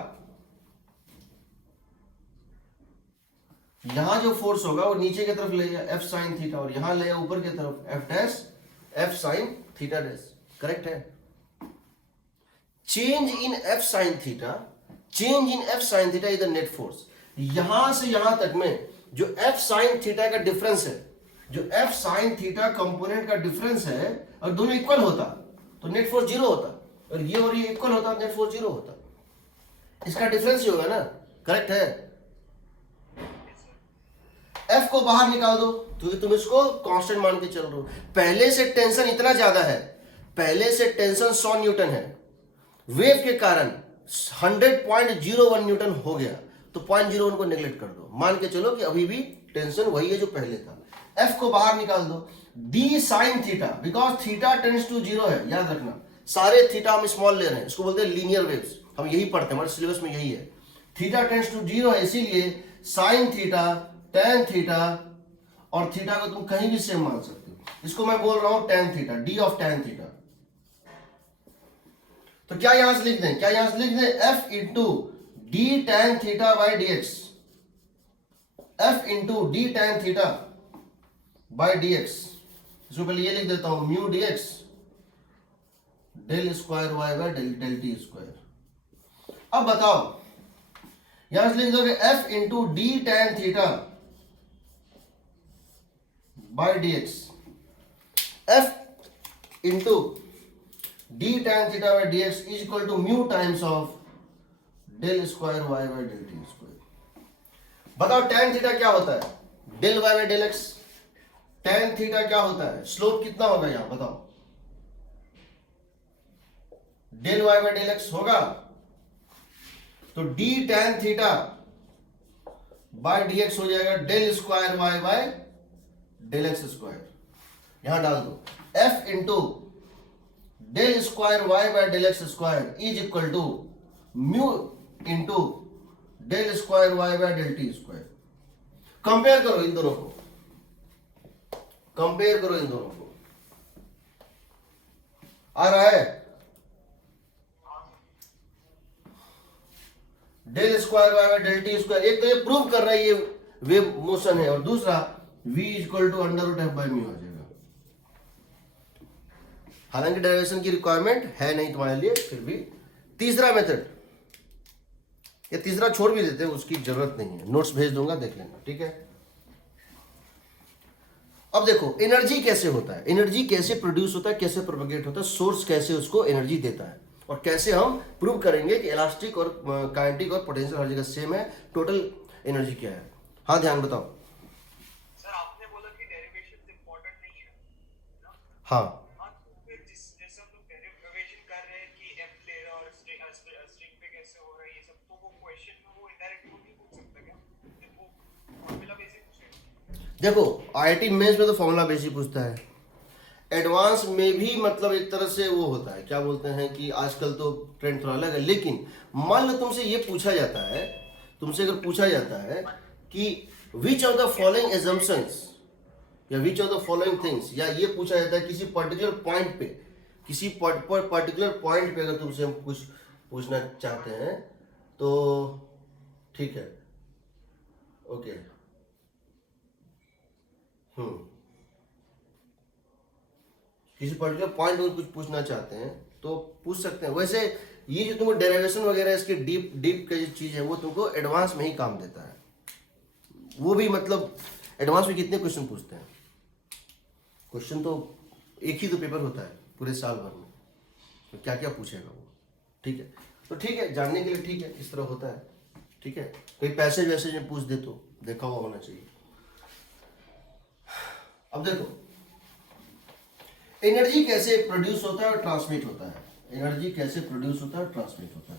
यहां जो फोर्स होगा वो नीचे की तरफ ले जाए एफ साइन थीटा, और यहां ले जाए ऊपर की तरफ F dash F sine theta dash, correct है। Change in F sine theta, change in F sine theta is the net force. यहां से यहां तक में जो एफ साइन थीटा का डिफरेंस है, जो एफ साइन थीटा कंपोनेंट का डिफरेंस है, और दोनों इक्वल होता तो नेट फोर्स जीरो होता, और ये इक्वल होता नेट फोर्स जीरो होता, इसका डिफरेंस ही होगा ना, करेक्ट है। एफ को बाहर निकाल दो क्योंकि तुम इसको कांस्टेंट मान के चल रहे हो। पहले से टेंशन इतना ज्यादा है, पहले से टेंशन 100 न्यूटन है, वेव के कारण 100.01 न्यूटन हो गया, तो 0.01 को नेग्लेक्ट कर दो, मान के चलो कि अभी भी टेंशन वही है जो पहले था। एफ को बाहर निकाल दो, d sine theta, because theta tends to zero है, याद रखना सारे थीटा हम स्मॉल ले रहे हैं, इसको बोलते हैं लीनियर वेव्स, हम यही पढ़ते हैं, हमारे सिलेबस में यही है। थीटा टेंड्स टू जीरो है, इसीलिए साइन थीटा टेन थीटा, और थीटा को तुम कहीं भी सेम मान सकते हो, इसको मैं बोल रहा हूं tan theta, D of tan theta. तो क्या यहां से लिख दें, क्या यहां से लिख दें F into D tan theta by D X, F into D tan theta by D X. इसको पहले ये लिख देता हूं mu D X del square Y by del T square. अब बताओ यहां से लिख दोगे F into D tan theta by D X, F into D tan theta by D X is equal to mu times of del square Y by del T square. बताओ tan theta क्या होता है, del Y by del X. Tan theta क्या होता है, slope कितना होगा यहां बताओ, del Y by del X होगा, तो D tan theta by D X हो जाएगा del square Y by del x square. यहां डाल दो F into del square Y by del x square is equal to mu into del square Y by del T square. Compare करो इन दोनों को, compare करो इन दोनों को, आ रहा है del square Y by del T square. एक तो ये प्रूव कर रहा है ये वेव मोशन है, और दूसरा v equal to under root F by mu आ जाएगा। हालांकि डेरिवेशन की रिक्वायरमेंट है नहीं तुम्हारे लिए, फिर भी तीसरा मेथड, ये तीसरा छोड़ भी देते हैं, उसकी जरूरत नहीं है, नोट्स भेज दूंगा देख लेना, ठीक है। अब देखो एनर्जी कैसे होता है, एनर्जी कैसे प्रोड्यूस होता है, कैसे प्रोपगेट होता है, सोर्स कैसे उसको एनर्जी देता है, और कैसे हम प्रूव करेंगे कि इलास्टिक और काइनेटिक और पोटेंशियल हर जगह सेम है, टोटल एनर्जी क्या है। हाँ ध्यान बताओ। सर आपने बोला कि डेरिवेशन इंपॉर्टेंट नहीं है ना? हाँ हाँ, तो फिर जैसे हम लोग डेरिवेशन कर रहे हैं कि एफ ले रहा और स्ट्रिंग पे कैसे हो रहा है ये सब देखो आईआईटी मेंस में तो फॉर्मूला बेसिक पूछता है, एडवांस में भी मतलब एक तरह से वो होता है, क्या बोलते हैं कि आजकल तो ट्रेंड थोड़ा अलग है। लेकिन मान लो तुमसे ये पूछा जाता है, तुमसे अगर पूछा जाता है कि which of the following assumptions या which of the following things, या ये पूछा जाता है किसी पर्टिकुलर पॉइंट पे, किसी पर्टिकुलर पॉइंट पे अगर तुमसे हम कुछ पूछना चाहते हैं तो ठीक है, ओके, किसी पर्टिकुलर पॉइंट में कुछ पूछना चाहते हैं तो पूछ सकते हैं। वैसे ये जो तुमको डेरिवेशन वगैरह इसके डीप डीप का जो चीज़ है वो तुमको एडवांस में ही काम देता है। वो भी मतलब एडवांस में कितने क्वेश्चन पूछते हैं, क्वेश्चन तो एक ही तो पेपर होता है पूरे साल भर में, तो क्या क्या पूछेगा वो। ठीक है, तो ठीक है, जानने के लिए ठीक है, इस तरह होता है। ठीक है, कोई पैसेज वैसेज में पूछ दे तो देखा हुआ होना चाहिए। अब देखो एनर्जी कैसे प्रोड्यूस होता है और ट्रांसमिट होता है, एनर्जी कैसे प्रोड्यूस होता है और ट्रांसमिट होता है।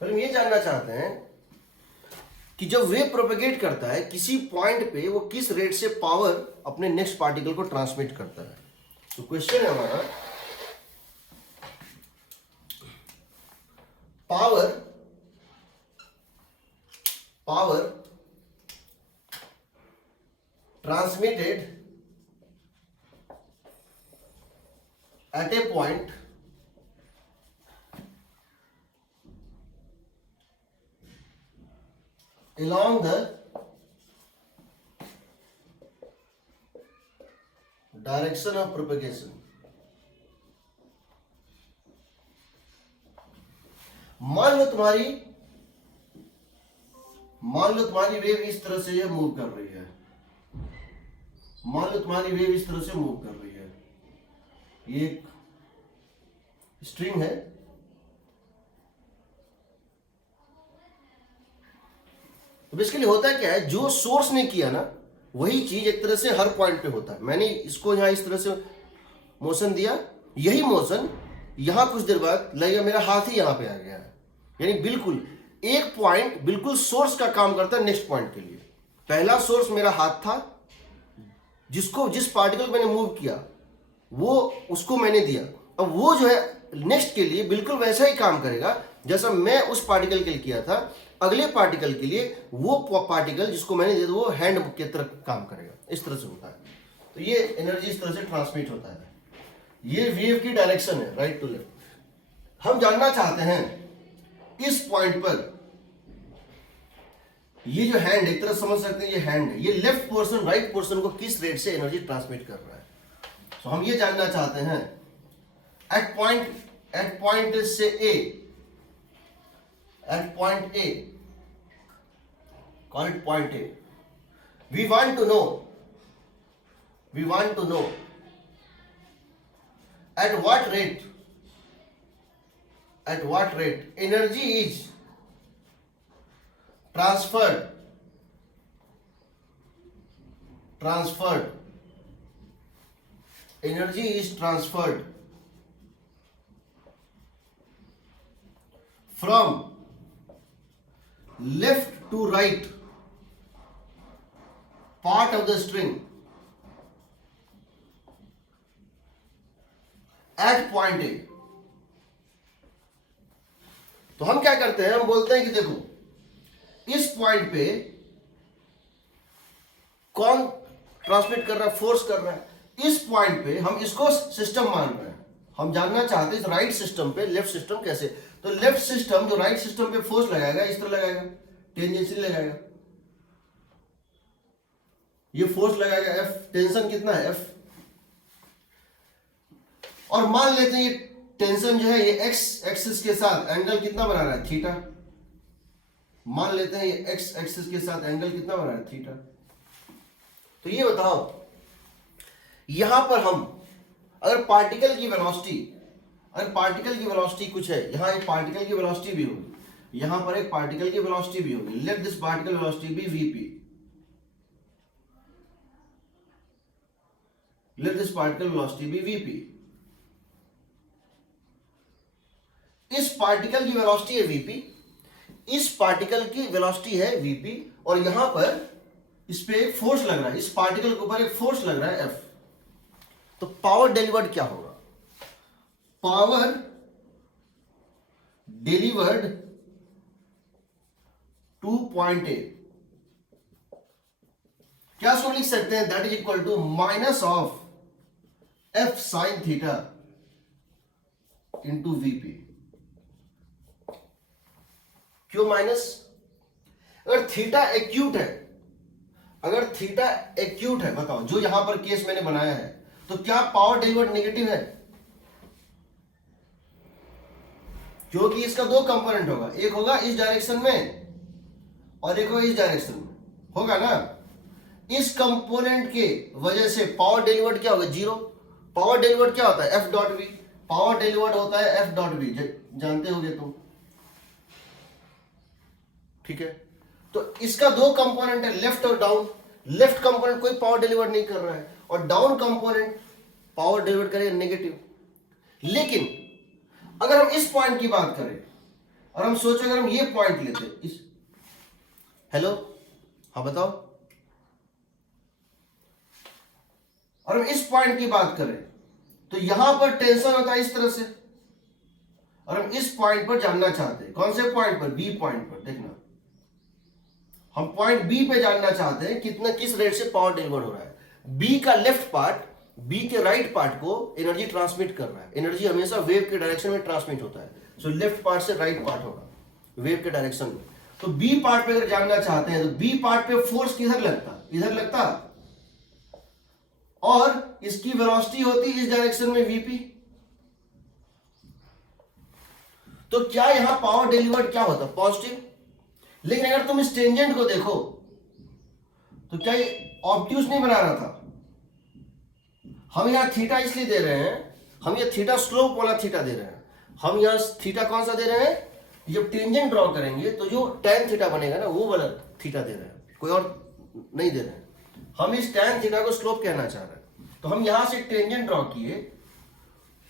हम ये जानना चाहते हैं कि जब वेव प्रोपेगेट करता है किसी पॉइंट पे वो किस रेट से पावर अपने नेक्स्ट पार्टिकल को ट्रांसमिट करता है। तो क्वेश्चन है हमारा, power transmitted at a point along the direction of propagation। मान लो तुम्हारी वेव इस तरह से ये मूव कर रही है, मान लो तुम्हारी वेव इस तरह से मूव कर रही है, ये एक स्ट्रिंग है, तो बेसिकली होता क्या है, जो सोर्स ने किया ना वही चीज एक तरह से हर पॉइंट पे होता है। मैंने इसको यहां इस तरह से मोशन दिया, यही मोशन यहां कुछ देर बाद लगेगा मेरा हाथ ही यहां पे आ गया है, यानी बिल्कुल एक पॉइंट बिल्कुल सोर्स का काम करता है नेक्स्ट पॉइंट के लिए। पहला सोर्स मेरा हाथ था, जिस पार्टिकल मैंने मूव किया वो उसको मैंने दिया, अब वो जो है नेक्स्ट के लिए बिल्कुल वैसा ही काम करेगा जैसा मैं उस पार्टिकल के लिए किया था। अगले पार्टिकल के लिए वो पार्टिकल जिसको मैंने दिया वो हैंड की तरह काम करेगा, इस तरह से होता है। तो ये एनर्जी इस तरह से ट्रांसमिट होता है। ये वेव की डायरेक्शन है, राइट टू लेफ्ट। हम जानना चाहते हैं इस पॉइंट पर ये जो हैंड, एक तरह समझ सकते हैं ये हैंड है, ये लेफ्ट पोर्शन राइट पोर्शन को किस रेट से एनर्जी ट्रांसमिट कर रहा है। तो हम ये जानना चाहते हैं एट पॉइंट से ए, at point A, call it point A, we want to know at what rate energy is transferred energy is transferred from left to right part of the string at point A। तो हम क्या करते हैं, हम बोलते हैं कि देखो इस पॉइंट पे कौन ट्रांसमिट कर रहा है, फोर्स कर रहा है। इस पॉइंट पे हम इसको सिस्टम मान रहे हैं, हम जानना चाहते हैं राइट सिस्टम पे लेफ्ट सिस्टम कैसे। तो लेफ्ट सिस्टम जो राइट सिस्टम पे फोर्स लगाएगा इस तरह लगाएगा, टेंजेंशियल लगाएगा, ये फोर्स लगाएगा F, टेंशन कितना है F, और मान लेते हैं ये टेंशन जो है ये x एक्सिस के साथ एंगल कितना बना रहा है, थीटा। मान लेते हैं ये x एक्सिस के साथ एंगल कितना बना रहा है, थीटा। तो ये बताओ यहां पर हम अगर पार्टिकल की वेलोसिटी कुछ है, यहां एक पार्टिकल की वेलोसिटी भी होगी, यहां पर एक पार्टिकल की वेलोसिटी भी होगी, let this particle velocity be vp। Let this particle velocity be VP. इस पार्टिकल की वेलोसिटी है वीपी, इस पार्टिकल की वेलोसिटी है वीपी, और यहां पर इस पे एक फोर्स लग रहा है, इस पार्टिकल के ऊपर एक फोर्स लग रहा है एफ। तो पावर डिलीवर्ड क्या होगा? Power delivered to point A, क्या इसको लिख सकते हैं? That is equal to minus of F sine theta into VP. क्यों माइनस? अगर थीटा एक्यूट है, अगर थीटा एक्यूट है, बताओ जो यहां पर केस मैंने बनाया है, तो क्या पावर डिलीवर्ड नेगेटिव है? क्योंकि इसका दो कंपोनेंट होगा, एक होगा इस डायरेक्शन में और एक होगा इस डायरेक्शन में, होगा ना? इस कंपोनेंट के वजह से पावर डिलीवर्ड क्या होगा? जीरो। पावर डिलीवर्ड क्या होता है? F dot V. Power delivered होता है एफ डॉट वी, जानते होगे तुम, ठीक है? तो इसका दो कंपोनेंट है, लेफ्ट और डाउन। लेफ्ट कंपोनेंट कोई पावर डिलीवर्ड नहीं कर रहा है, और डाउन कंपोनेंट पावर डिलीवर्ड करेगा नेगेटिव। लेकिन अगर हम इस पॉइंट की बात करें और हम सोचो अगर हम ये पॉइंट लेते इस, हेलो, हाँ बताओ, और हम इस पॉइंट की बात करें तो यहां पर टेंशन होता है इस तरह से, और हम इस पॉइंट पर जानना चाहते हैं। कौन से पॉइंट पर? बी पॉइंट पर। देखना, हम पॉइंट बी पे जानना चाहते हैं कितना, किस रेट से पावर डिलीवर्ड हो रहा है। बी का लेफ्ट पार्ट बी के राइट पार्ट को एनर्जी ट्रांसमिट कर रहा है। एनर्जी हमेशा वेव के डायरेक्शन में ट्रांसमिट होता है, सो लेफ्ट पार्ट से राइट पार्ट होगा वेव के डायरेक्शन में। तो बी पार्ट पे अगर जानना चाहते हैं तो बी पार्ट पे फोर्स किधर लगता? इधर लगता, और इसकी वेलोसिटी होती इस डायरेक्शन में वीपी। तो क्या यहां पावर डिलीवर्ड क्या होता? पॉजिटिव। लेकिन अगर तुम इस टेंजेंट को देखो तो क्या ये ऑब्ट्यूज नहीं बना रहा था? हम यहां थीटा इसलिए दे रहे हैं, हम ये थीटा स्लोप वाला थीटा दे रहे हैं। हम यहां थीटा कौन सा दे रहे हैं? जब टेंजेंट ड्रॉ करेंगे तो जो tan थीटा बनेगा ना, वो वाला थीटा दे रहे हैं, कोई और नहीं दे रहे हैं। हम इस tan थीटा को स्लोप कहना चाह रहे हैं। तो हम यहां से टेंजेंट ड्रॉ किए,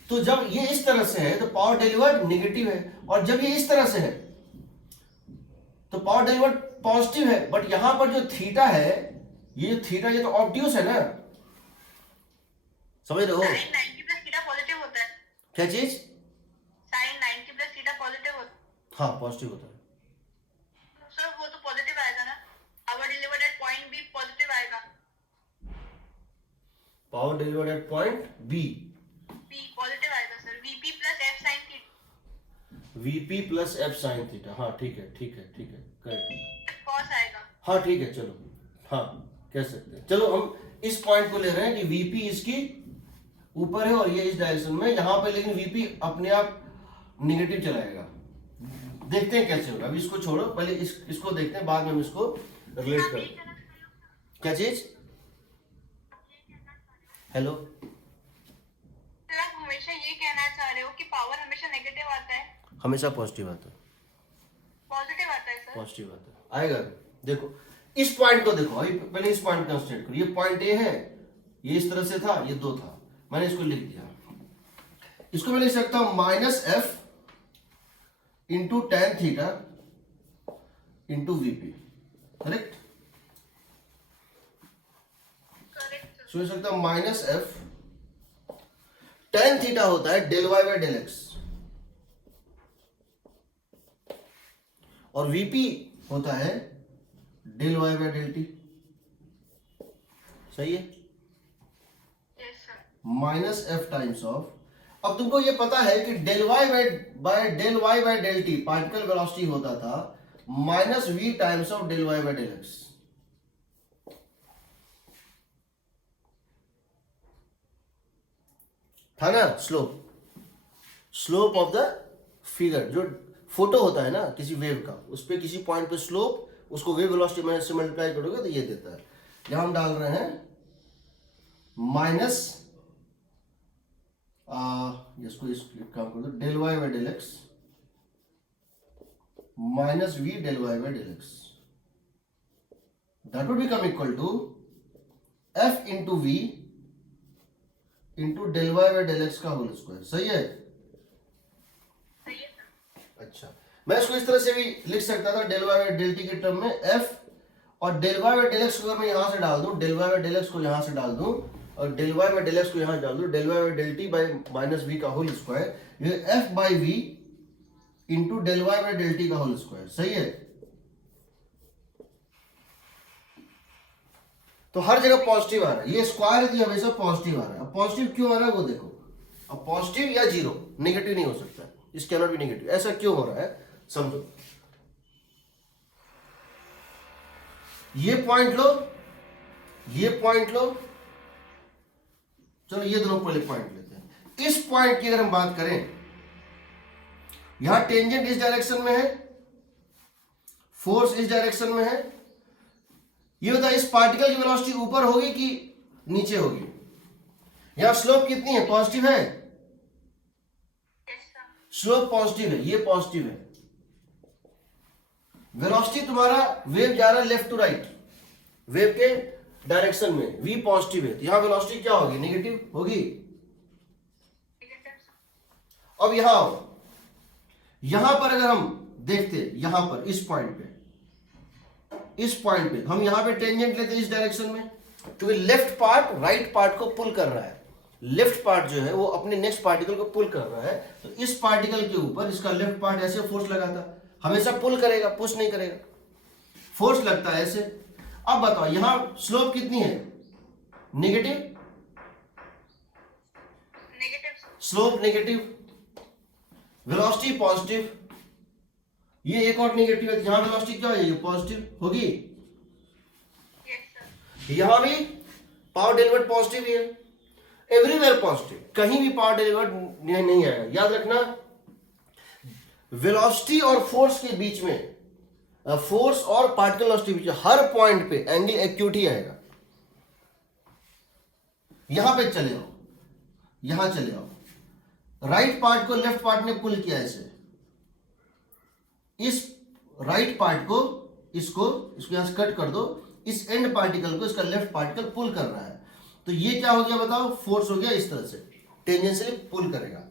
तो जब ये इस तरह से है तो पावर डिलीवर्ड नेगेटिव है, और जब ये इस तरह से है तो पावर डिलीवर्ड पॉजिटिव है। बट यहां पर जो थीटा है, ये जो थीटा, ये तो ऑब्ट्यूज है ना, समझ रहे हो? साइन 90 प्लस थीटा पॉजिटिव होता है। क्या चीज? साइन 90 प्लस थीटा पॉजिटिव होता है। हाँ, पॉजिटिव होता है। सर वो तो पॉजिटिव आएगा ना, power delivered at point B positive आएगा। Power delivered at point B positive आएगा sir, VP plus F sine theta. VP plus F sine theta. हाँ ठीक है, ठीक है, ठीक है, करेक्ट। कॉस आएगा। हाँ ठीक है, चलो, हाँ कह सकते हैं। चलो हम इस पॉइंट को ले रहे हैं कि वीपी इसकी ऊपर है और ये इस डायरेक्शन में, यहां पे लेकिन वीपी अपने आप निगेटिव चलाएगा। देखते हैं कैसे होगा। अभी इसको छोड़ो, पहले इसको देखते हैं, बाद में हम इसको रिलेट करें। क्या चीज? हेलो, सर आप हमेशा ये कहना चाह रहे हो कि पावर हमेशा नेगेटिव आता है? हमेशा पॉजिटिव आता है। पॉजिटिव आता है सर। पॉजिटिव आता है, आएगा। देखो इस पॉइंट को देखो, अभी पहले इस पॉइंट को कंसीडर करो। ये पॉइंट ए है, ये इस तरह से था, ये दो था, मैंने इसको लिख दिया। इसको मैं लिख सकता हूं minus F into tan theta into VP, correct? Correct so लिख सकता हूं माइनस एफ, tan थीटा होता है del Y by del X, और वीपी होता है del Y by del T. सही है? Yes sir. Minus F times of, अब तुमको ये पता है कि del Y by del T particle velocity होता था minus we times of del Y by del X. था ना? स्लोप ऑफ द फिगर, जो फोटो होता है ना किसी वेव का, उस पर किसी पॉइंट पे स्लोप, उसको वेव वेलोसिटी से मल्टीप्लाई करोगे तो ये देता है। यहां हम डाल रहे हैं माइनस, इसको काम कर दो, del Y by del X minus V del Y by del X, that would become equal to F into V into del Y by del x का होल स्क्वायर। सही है? सही है सर। अच्छा, मैं इसको इस तरह से भी लिख सकता था del Y by del T के टर्म में एफ, और del Y by del X को अगर मैं यहां से डाल दूं, del Y by del X को यहां से डाल दूं और del Y by del X को यहां डाल दूं, del Y by del T by minus V का होल स्क्वायर, ये F by V into del Y by del T का होल स्क्वायर। सही है? तो हर जगह पॉजिटिव आ रहा है, ये स्क्वायर यदि हमेशा पॉजिटिव आ रहा है। अब पॉजिटिव क्यों आ रहा है वो देखो, अब पॉजिटिव या जीरो, नेगेटिव नहीं हो सकता, इस कैनॉट बी नेगेटिव। ऐसा क्यों हो रहा है समझो। ये पॉइंट लो, ये पॉइंट लो, चलो ये दोनों पहले पॉइंट लेते हैं। इस पॉइंट की अगर हम बात करें, यहां टेंजेंट इस डायरेक्शन में है, फोर्स इस डायरेक्शन में है, ये बताओ इस पार्टिकल की वेलोसिटी ऊपर होगी कि नीचे होगी? यहां स्लोप कितनी है? पॉजिटिव है, यस सर। स्लोप पॉजिटिव है, ये पॉजिटिव है। वेलोसिटी तुम्हारा वेव जा रहा है लेफ्ट टू राइट, वेव के डायरेक्शन में, v पॉजिटिव है, तो यहां वेलोसिटी क्या होगी? नेगेटिव होगी। Negative sir. अब यहां आओ, यहां पर अगर हम देखते, यहां पर इस पॉइंट पे, इस पॉइंट पे हम यहां पे टेंजेंट लेते इस डायरेक्शन में, क्योंकि लेफ्ट पार्ट राइट पार्ट को पुल कर रहा है, लेफ्ट पार्ट जो है वो अपने नेक्स्ट पार्टिकल को पुल कर रहा है, तो इस पार्टिकल के ऊपर इसका लेफ्ट पार्ट ऐसे फोर्स लगाता, हमेशा पुल करेगा, पुश नहीं करेगा, फोर्स लगता है ऐसे। अब बताओ यहां स्लोप कितनी है? Negative, negative sir. Slope negative, velocity positive, ये एक और नेगेटिव है, यहां वेलोसिटी क्या हो जाएगी? पॉजिटिव होगी। Yes sir. यहां भी पावर डेलिवर्ड पॉजिटिव ही है, एवरीवेयर पॉजिटिव, कहीं भी पावर डेलिवर्ड नहीं आएगा। याद रखना, वेलोसिटी और फोर्स के बीच में, फोर्स और पार्टिकल वेलोसिटी के बीच हर पॉइंट पे एंगल एक्यूट ही आएगा। यहां पे चले आओ, यहां चले आओ, राइट पार्ट को लेफ्ट पार्ट ने पुल किया ऐसे, इस राइट पार्ट को, इसको यहां से कट कर दो, इस एंड पार्टिकल को इसका लेफ्ट पार्टिकल पुल कर रहा है, तो ये क्या हो गया बताओ? फोर्स हो गया, इस तरह से टेंजेंशियली पुल करेगा।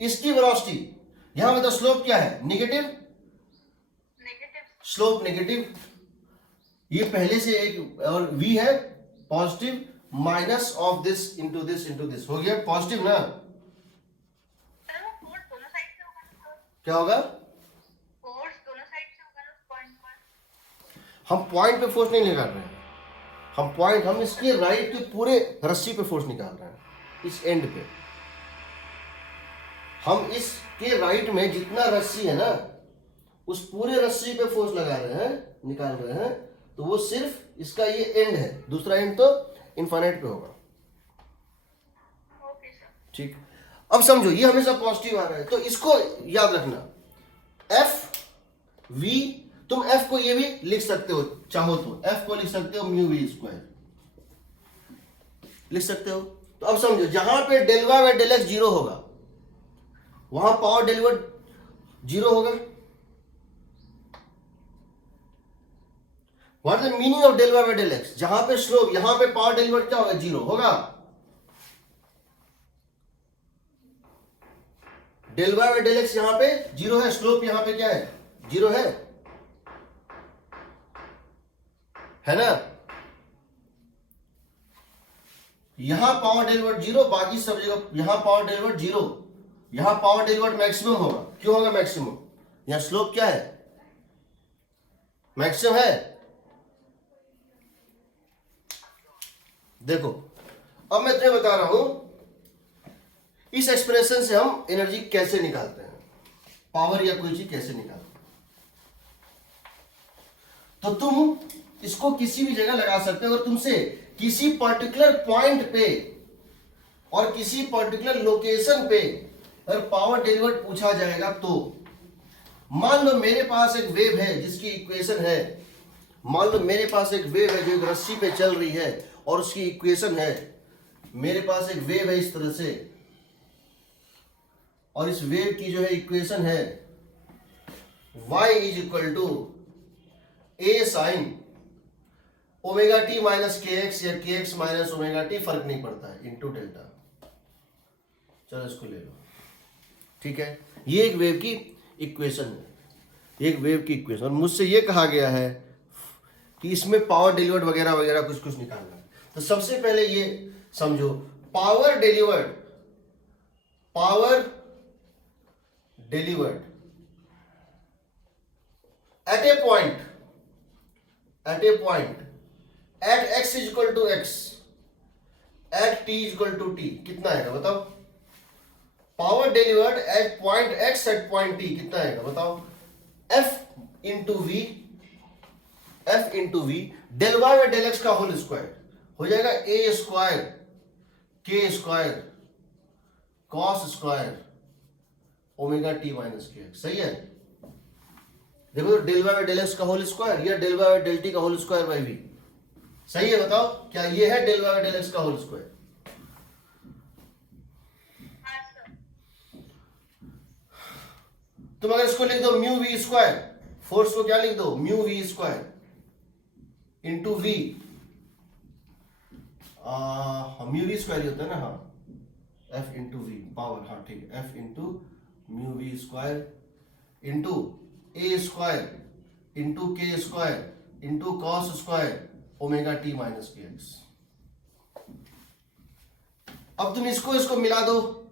इसकी वेलोसिटी, यहां बताओ स्लोप क्या है? Negative, negative. स्लोप नेगेटिव, ये पहले से एक, और v है positive, minus of this into this into this, हो गया पॉजिटिव ना? सर वो फोर्स दोनों साइड से होगा ना सर? क्या होगा? फोर्स दोनों साइड से होगा ना उस पॉइंट पर? हम पॉइंट पे फोर्स नहीं निकाल रहे हैं, हम इसके राइट के पूरे रस्सी पे फोर्स निकाल रहे हैं, इस एंड पे। हम इसके राइट में जितना रस्सी है ना, उस पूरे रस्सी पे फोर्स लगा रहे हैं, निकाल रहे हैं, तो वो सिर्फ इसका ये एंड है, दूसरा एंड तो इनफाइनाइट पे होगा। Okay sir. ठीक, अब समझो ये हमेशा पॉजिटिव आ रहा है, तो इसको याद रखना, एफ वी, तुम एफ को ये भी लिख सकते हो, चाहो तो एफ को लिख सकते हो म्यू वी स्क्वायर, लिख सकते हो। तो अब समझो जहां पे del Y by del X zero होगा, वहां पावर डेलिवर्ड जीरो होगा। What is the meaning of del Y by del X? जहां पे स्लोप, यहां पे पावर डेलिवर्ड क्या होगा? जीरो होगा। Del Y by del X यहां पे जीरो है, स्लोप यहां पे क्या है? जीरो है ना? यहां पावर डेलिवर्ड जीरो, बाकी सब जगह यहां पावर डेलिवर्ड जीरो, यहां पावर डेलिवर्ड मैक्सिमम होगा। क्यों होगा मैक्सिमम? यहां स्लोप क्या है? मैक्सिमम है। देखो अब मैं तुम्हें बता रहा हूं इस एक्सप्रेशन से हम एनर्जी कैसे निकालते हैं, पावर या कोई चीज कैसे निकालते हैं। तो तुम इसको किसी भी जगह लगा सकते हो। अगर तुमसे किसी पर्टिकुलर पॉइंट पे और किसी पर्टिकुलर लोकेशन पे अगर पावर डेलिवर्ड पूछा जाएगा, तो मान लो मेरे पास एक वेव है जिसकी इक्वेशन है, मान लो मेरे पास एक वेव है जो एक रस्सी पे चल रही है और उसकी इक्वेशन है, मेरे पास एक वेव है इस तरह से, और इस वेव की जो है इक्वेशन है y is equal to a sine omega T minus के एक्स या K x minus omega T, फर्क नहीं पड़ता है, इंटू डेल्टा। चलो इसको ले लो, ठीक है। ये एक वेव की इक्वेशन है, एक वेव की इक्वेशन। और मुझसे ये कहा गया है कि इसमें पावर डिलीवर्ड वगैरह वगैरह कुछ कुछ निकालना है। तो सबसे पहले ये समझो, power delivered at a point at x is equal to x, at t is equal to t, कितना आएगा बताओ? Power delivered at point x at point t कितना आएगा बताओ? F into V del Y by del x का whole square हो जाएगा a square k square cos square omega t minus के एक्स। सही है? देखो तो del Y by del x का होल स्क्वायर या del Y by del T का होल स्क्वायर बाई वी। सही है? बताओ क्या ये है del Y by del x का होल स्क्वायर? तुम अगर इसको लिख दो म्यू वी स्क्वायर, फोर्स को क्या लिख दो? Mu v square into v, mu v square ही होता है ना, हाँ, एफ इंटू वी पावर, हाँ ठीक है, F into mu v square into a square into k square into cos square omega T minus के एक्स। अब तुम इसको मिला दो,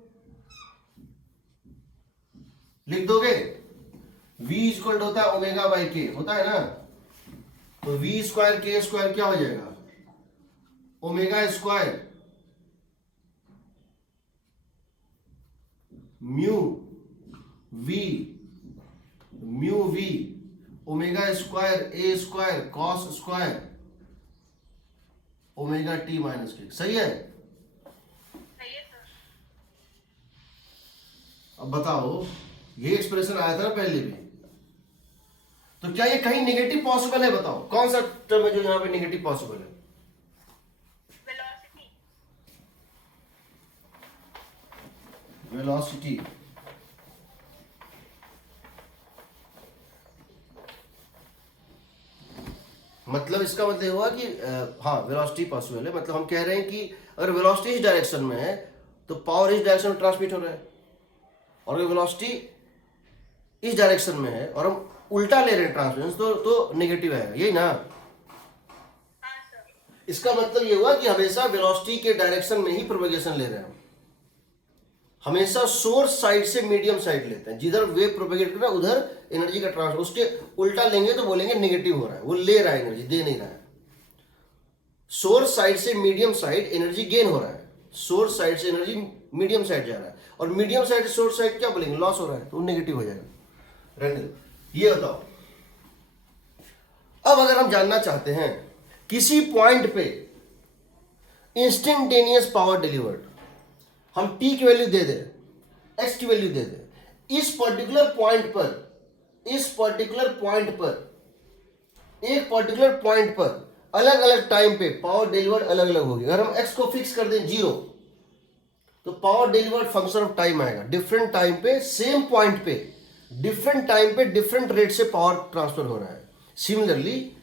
लिख दोगे v इक्वल होता है ओमेगा बाई के, होता है ना, तो v स्क्वायर के स्क्वायर क्या हो जाएगा? Omega square mu we omega square A square cos square omega T minus K. सही है? अब बताओ, ये एक्सप्रेशन आया था ना पहले भी, तो क्या ये कहीं नेगेटिव पॉसिबल है? बताओ कौन सा टर्म है जो यहां पे नेगेटिव पॉसिबल है? वेलोसिटी। मतलब इसका मतलब हुआ कि हाँ वेलोसिटी पॉसिबल है। मतलब हम कह रहे हैं कि अगर वेलोसिटी इस डायरेक्शन में है तो पावर इस डायरेक्शन में ट्रांसमिट हो रहा है, और अगर वेलोसिटी इस डायरेक्शन में है और हम उल्टा ले रहे हैं ट्रांसमिशन, तो नेगेटिव आएगा, यही ना? इसका मतलब ये हुआ कि हमेशा वेलोसिटी के डायरेक्शन में ही प्रोपेगेशन ले रहे हैं हम। हमेशा सोर्स साइड से मीडियम साइड लेते हैं, जिधर वेव प्रोपेगेट कर रहा है उधर एनर्जी का ट्रांसफर, उसके उल्टा लेंगे तो बोलेंगे नेगेटिव हो रहा है, वो ले रहा है एनर्जी, दे नहीं रहा है। सोर्स साइड से मीडियम साइड एनर्जी गेन हो रहा है, सोर्स साइड से एनर्जी मीडियम साइड जा रहा है, और मीडियम साइड से सोर्स साइड क्या बोलेंगे? लॉस हो रहा है, तो नेगेटिव हो जाएगा। रहने दो। ये बताओ, अब अगर हम जानना चाहते हैं किसी पॉइंट पे इंस्टेंटेनियस पावर डिलीवर्ड, हम t की वैल्यू दे दें, x की वैल्यू दे दें, इस पर्टिकुलर पॉइंट पर अलग अलग टाइम पे पावर डिलीवर्ड अलग अलग होगी। अगर हम x को फिक्स कर दें 0, तो power delivered function of time आएगा। डिफरेंट टाइम पे सेम पॉइंट पे डिफरेंट टाइम पे डिफरेंट रेट से पावर ट्रांसफर हो रहा है। सिमिलरली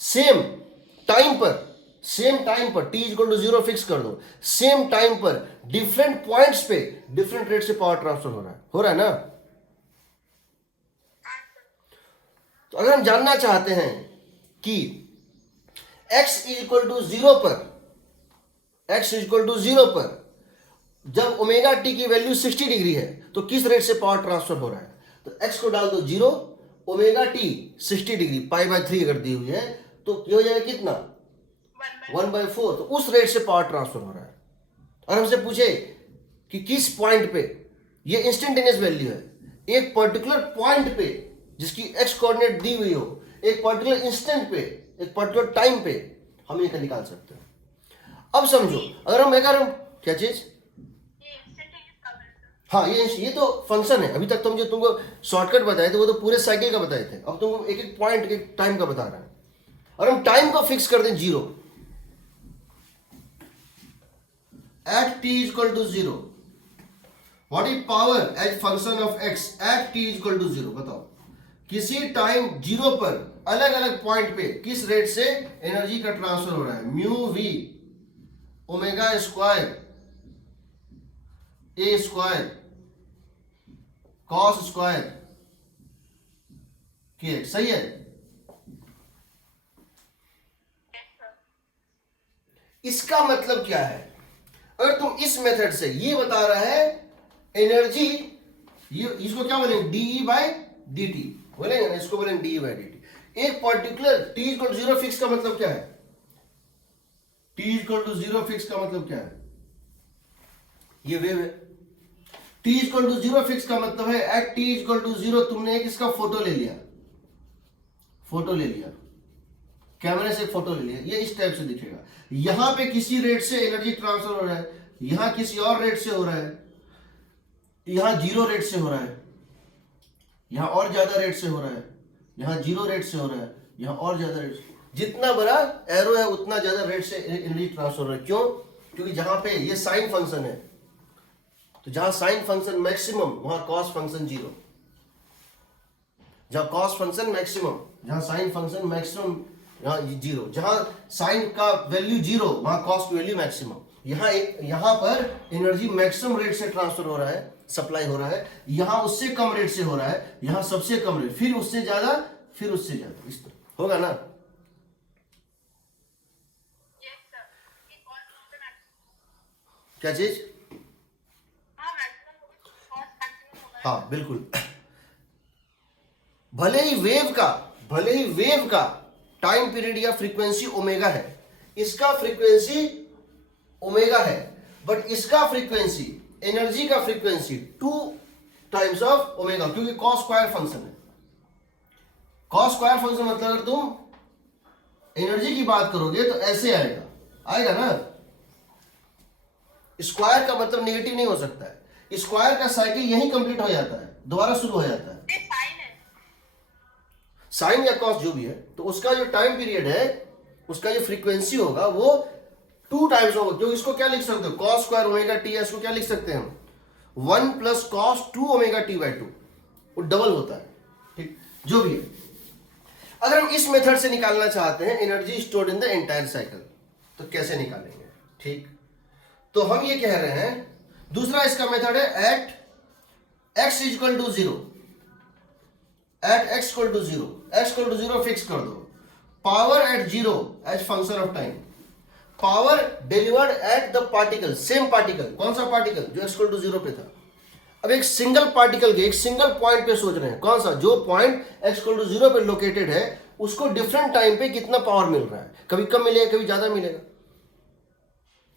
सेम टाइम पर t इक्वल टू 0 फिक्स कर दो, सेम टाइम पर डिफरेंट पॉइंट्स पे डिफरेंट रेट से पावर ट्रांसफर हो रहा है ना? तो अगर हम जानना चाहते हैं कि x इक्वल टू 0 पर जब ओमेगा टी की वैल्यू 60 डिग्री है तो किस रेट से पावर ट्रांसफर हो रहा है? तो x को डाल दो 0, ओमेगा टी 60 डिग्री π/3 अगर दी हुई है तो ये हो जाएगा कितना? 1/4। तो उस रेट से पावर ट्रांसफर हो रहा है। और हमसे पूछे कि किस पॉइंट पे, ये इंस्टेंटेनियस वैल्यू है, एक पर्टिकुलर पॉइंट पे जिसकी x कोऑर्डिनेट दी हुई हो, एक पर्टिकुलर इंस्टेंट पे, एक पर्टिकुलर टाइम पे हम ये निकाल सकते हैं। अब समझो, अगर हम क्या चीज, हाँ ये तो फंक्शन है। अभी तक तो मुझे तुमको शॉर्टकट बताए थे, वो तो पूरे साइकिल का बताए थे। अब तुमको एक एक पॉइंट, एक टाइम का बता रहा है। और हम टाइम को फिक्स कर दें 0, at t equal to 0, what is power as function of x at t equal to 0? बताओ, किसी टाइम 0 पर अलग अलग पॉइंट पे किस रेट से एनर्जी का ट्रांसफर हो रहा है? Mu we omega square A square cos square K X, सही है। इसका मतलब क्या है, अगर तुम इस मेथड से ये बता रहा है एनर्जी, ये इसको क्या बोलेंगे, डीई बाय dt बोलेंगे ना, इसको बोलेंगे डीई बाय dt। एक particular t equal to 0 fix का मतलब क्या है, t इक्वल टू 0 फिक्स का मतलब क्या है, ये वेव है। t इक्वल टू 0 फिक्स का मतलब है एट t इक्वल टू 0 तुमने एक इसका फोटो ले लिया, कैमरे से फोटो ले लिया, ये इस टाइप से दिखेगा। यहां पे किसी रेट से एनर्जी ट्रांसफर हो रहा है, यहां किसी और रेट से हो रहा है, यहां 0 रेट से हो रहा है, यहां और ज्यादा रेट से हो रहा है, यहां 0 रेट से हो रहा है, यहां और ज्यादा रेट से। जितना बड़ा एरो है उतना ज्यादा रेट से एनर्जी ट्रांसफर हो रहा है। क्यों? क्योंकि जहां पे ये साइन फंक्शन है, तो जहां साइन फंक्शन मैक्सिमम वहां कॉस फंक्शन 0, जहां कॉस फंक्शन मैक्सिमम, जहां साइन फंक्शन मैक्सिमम, यहाँ 0, जहां साइन का वैल्यू 0 वहां कॉस की वैल्यू मैक्सिमम। यहां पर एनर्जी मैक्सिमम रेट से ट्रांसफर हो रहा है, सप्लाई हो रहा है, यहां उससे कम रेट से हो रहा है, यहां सबसे कम रेट, फिर उससे ज्यादा, फिर उससे ज्यादा, इस तरह होगा ना। Yes, sir. ये कौन सा maximum? क्या चीज? हाँ, maximum होगा, cos maximum होगा। हाँ बिल्कुल। भले ही वेव का टाइम पीरियड या फ्रीक्वेंसी ओमेगा है, इसका फ्रीक्वेंसी ओमेगा है, बट इसका फ्रीक्वेंसी, एनर्जी का फ्रीक्वेंसी 2 टाइम्स ऑफ ओमेगा, क्योंकि कॉस स्क्वायर फंक्शन है। कॉस स्क्वायर फंक्शन मतलब अगर तुम एनर्जी की बात करोगे तो ऐसे आएगा ना। स्क्वायर का मतलब नेगेटिव नहीं हो सकता है, स्क्वायर का साइकिल यहीं कंप्लीट हो जाता है, दोबारा शुरू हो जाता है। ये sin है। साइन या कॉस जो भी है, तो उसका जो टाइम पीरियड है, उसका जो फ्रीक्वेंसी होगा वो 2 टाइम्स होगा। क्योंकि इसको क्या लिख सकते हो, कॉस स्क्वायर ओमेगा टी, इसको क्या लिख सकते हैं हम, 1 plus cos 2 omega T by 2, वो डबल होता है। ठीक, जो भी है। अगर हम इस मेथड से निकालना चाहते हैं energy stored in the entire cycle, तो कैसे निकालेंगे? ठीक, तो हम ये कह रहे हैं, दूसरा इसका मेथड है at x equal to 0, at x equal to 0, x equal to 0 fix कर दो, power at 0 as function of time, power delivered at the particle, same particle, कौन सा पार्टिकल, जो x इक्वल टू 0 पे था। अब एक सिंगल पार्टिकल के एक सिंगल पॉइंट पे सोच रहे हैं, कौन सा, जो पॉइंट x इक्वल टू 0 पे लोकेटेड है, उसको डिफरेंट टाइम पे कितना पावर मिल रहा है, कभी कम मिलेगा, कभी ज्यादा मिलेगा।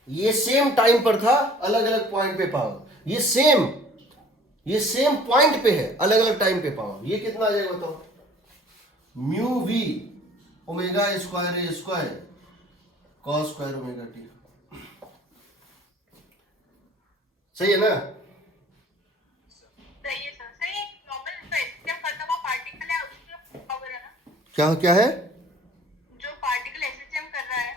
ये सेम टाइम पर था, अलग अलग पॉइंट पे पावर, ये सेम पॉइंट पे है, अलग अलग टाइम पे पावर। ये कितना आ जाएगा बताओ, mu we omega square A square cos square omega T. सही है ना? सही है सर। सही है, नॉर्मल एसएचएम करता हुआ पार्टिकल है, उसकी पावर है ना, क्या है? जो पार्टिकल एसएचएम कर रहा है,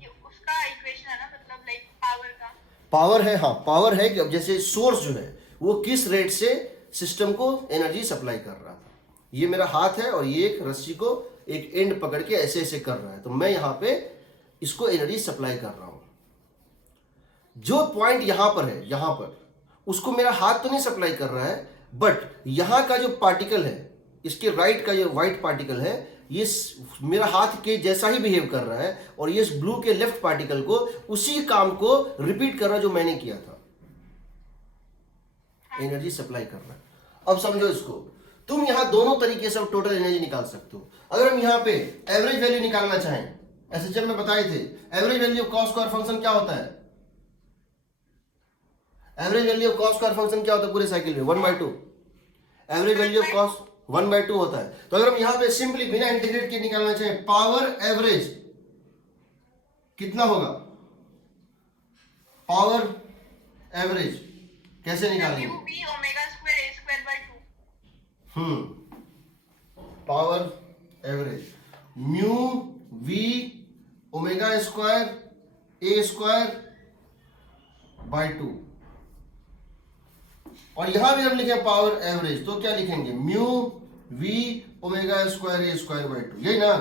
ये उसका इक्वेशन है ना, मतलब लाइक पावर का। पावर है, हाँ पावर है कि अब जैसे सोर्स जो है वो किस रेट से सिस्टम को एनर्जी सप्लाई कर रहा था। ये मेरा हाथ है और ये एक रस्सी को एक एंड पकड़ के ऐसे ऐसे कर रहा है, तो मैं यहाँ पे इसको एनर्जी सप्लाई कर रहा हूँ। जो पॉइंट यहाँ पर है, यहाँ पर उसको मेरा हाथ तो नहीं सप्लाई कर रहा है, बट यहाँ का जो पार्टिकल है, इसके राइट का जो व्हाइट पार्टिकल है, ये मेरा हाथ के जैसा ही बिहेव कर रहा है, और ये ब्लू के लेफ्ट पार्टिकल को उसी काम को रिपीट कर रहा है जो मैंने किया था, एनर्जी सप्लाई करना। अब समझो इसको, तुम यहां दोनों तरीके से टोटल एनर्जी निकाल सकते हो। अगर हम यहां पे एवरेज वैल्यू निकालना चाहें, एसएचएम में बताए थे average value of cos square function क्या होता है, average value of cos square function क्या होता है पूरे साइकिल में, 1/2। एवरेज वैल्यू ऑफ कॉस 1/2 होता है। तो अगर हम यहां पे सिंपली बिना इंटीग्रेट के निकालना चाहें, पावर एवरेज कितना होगा, पावर एवरेज कैसे निकालेंगे, mu we omega square A square by 2। Power average mu we omega square A square by 2, और यहां भी हम लिखें पावर एवरेज, तो क्या लिखेंगे, mu we omega square A square by 2, यही ना?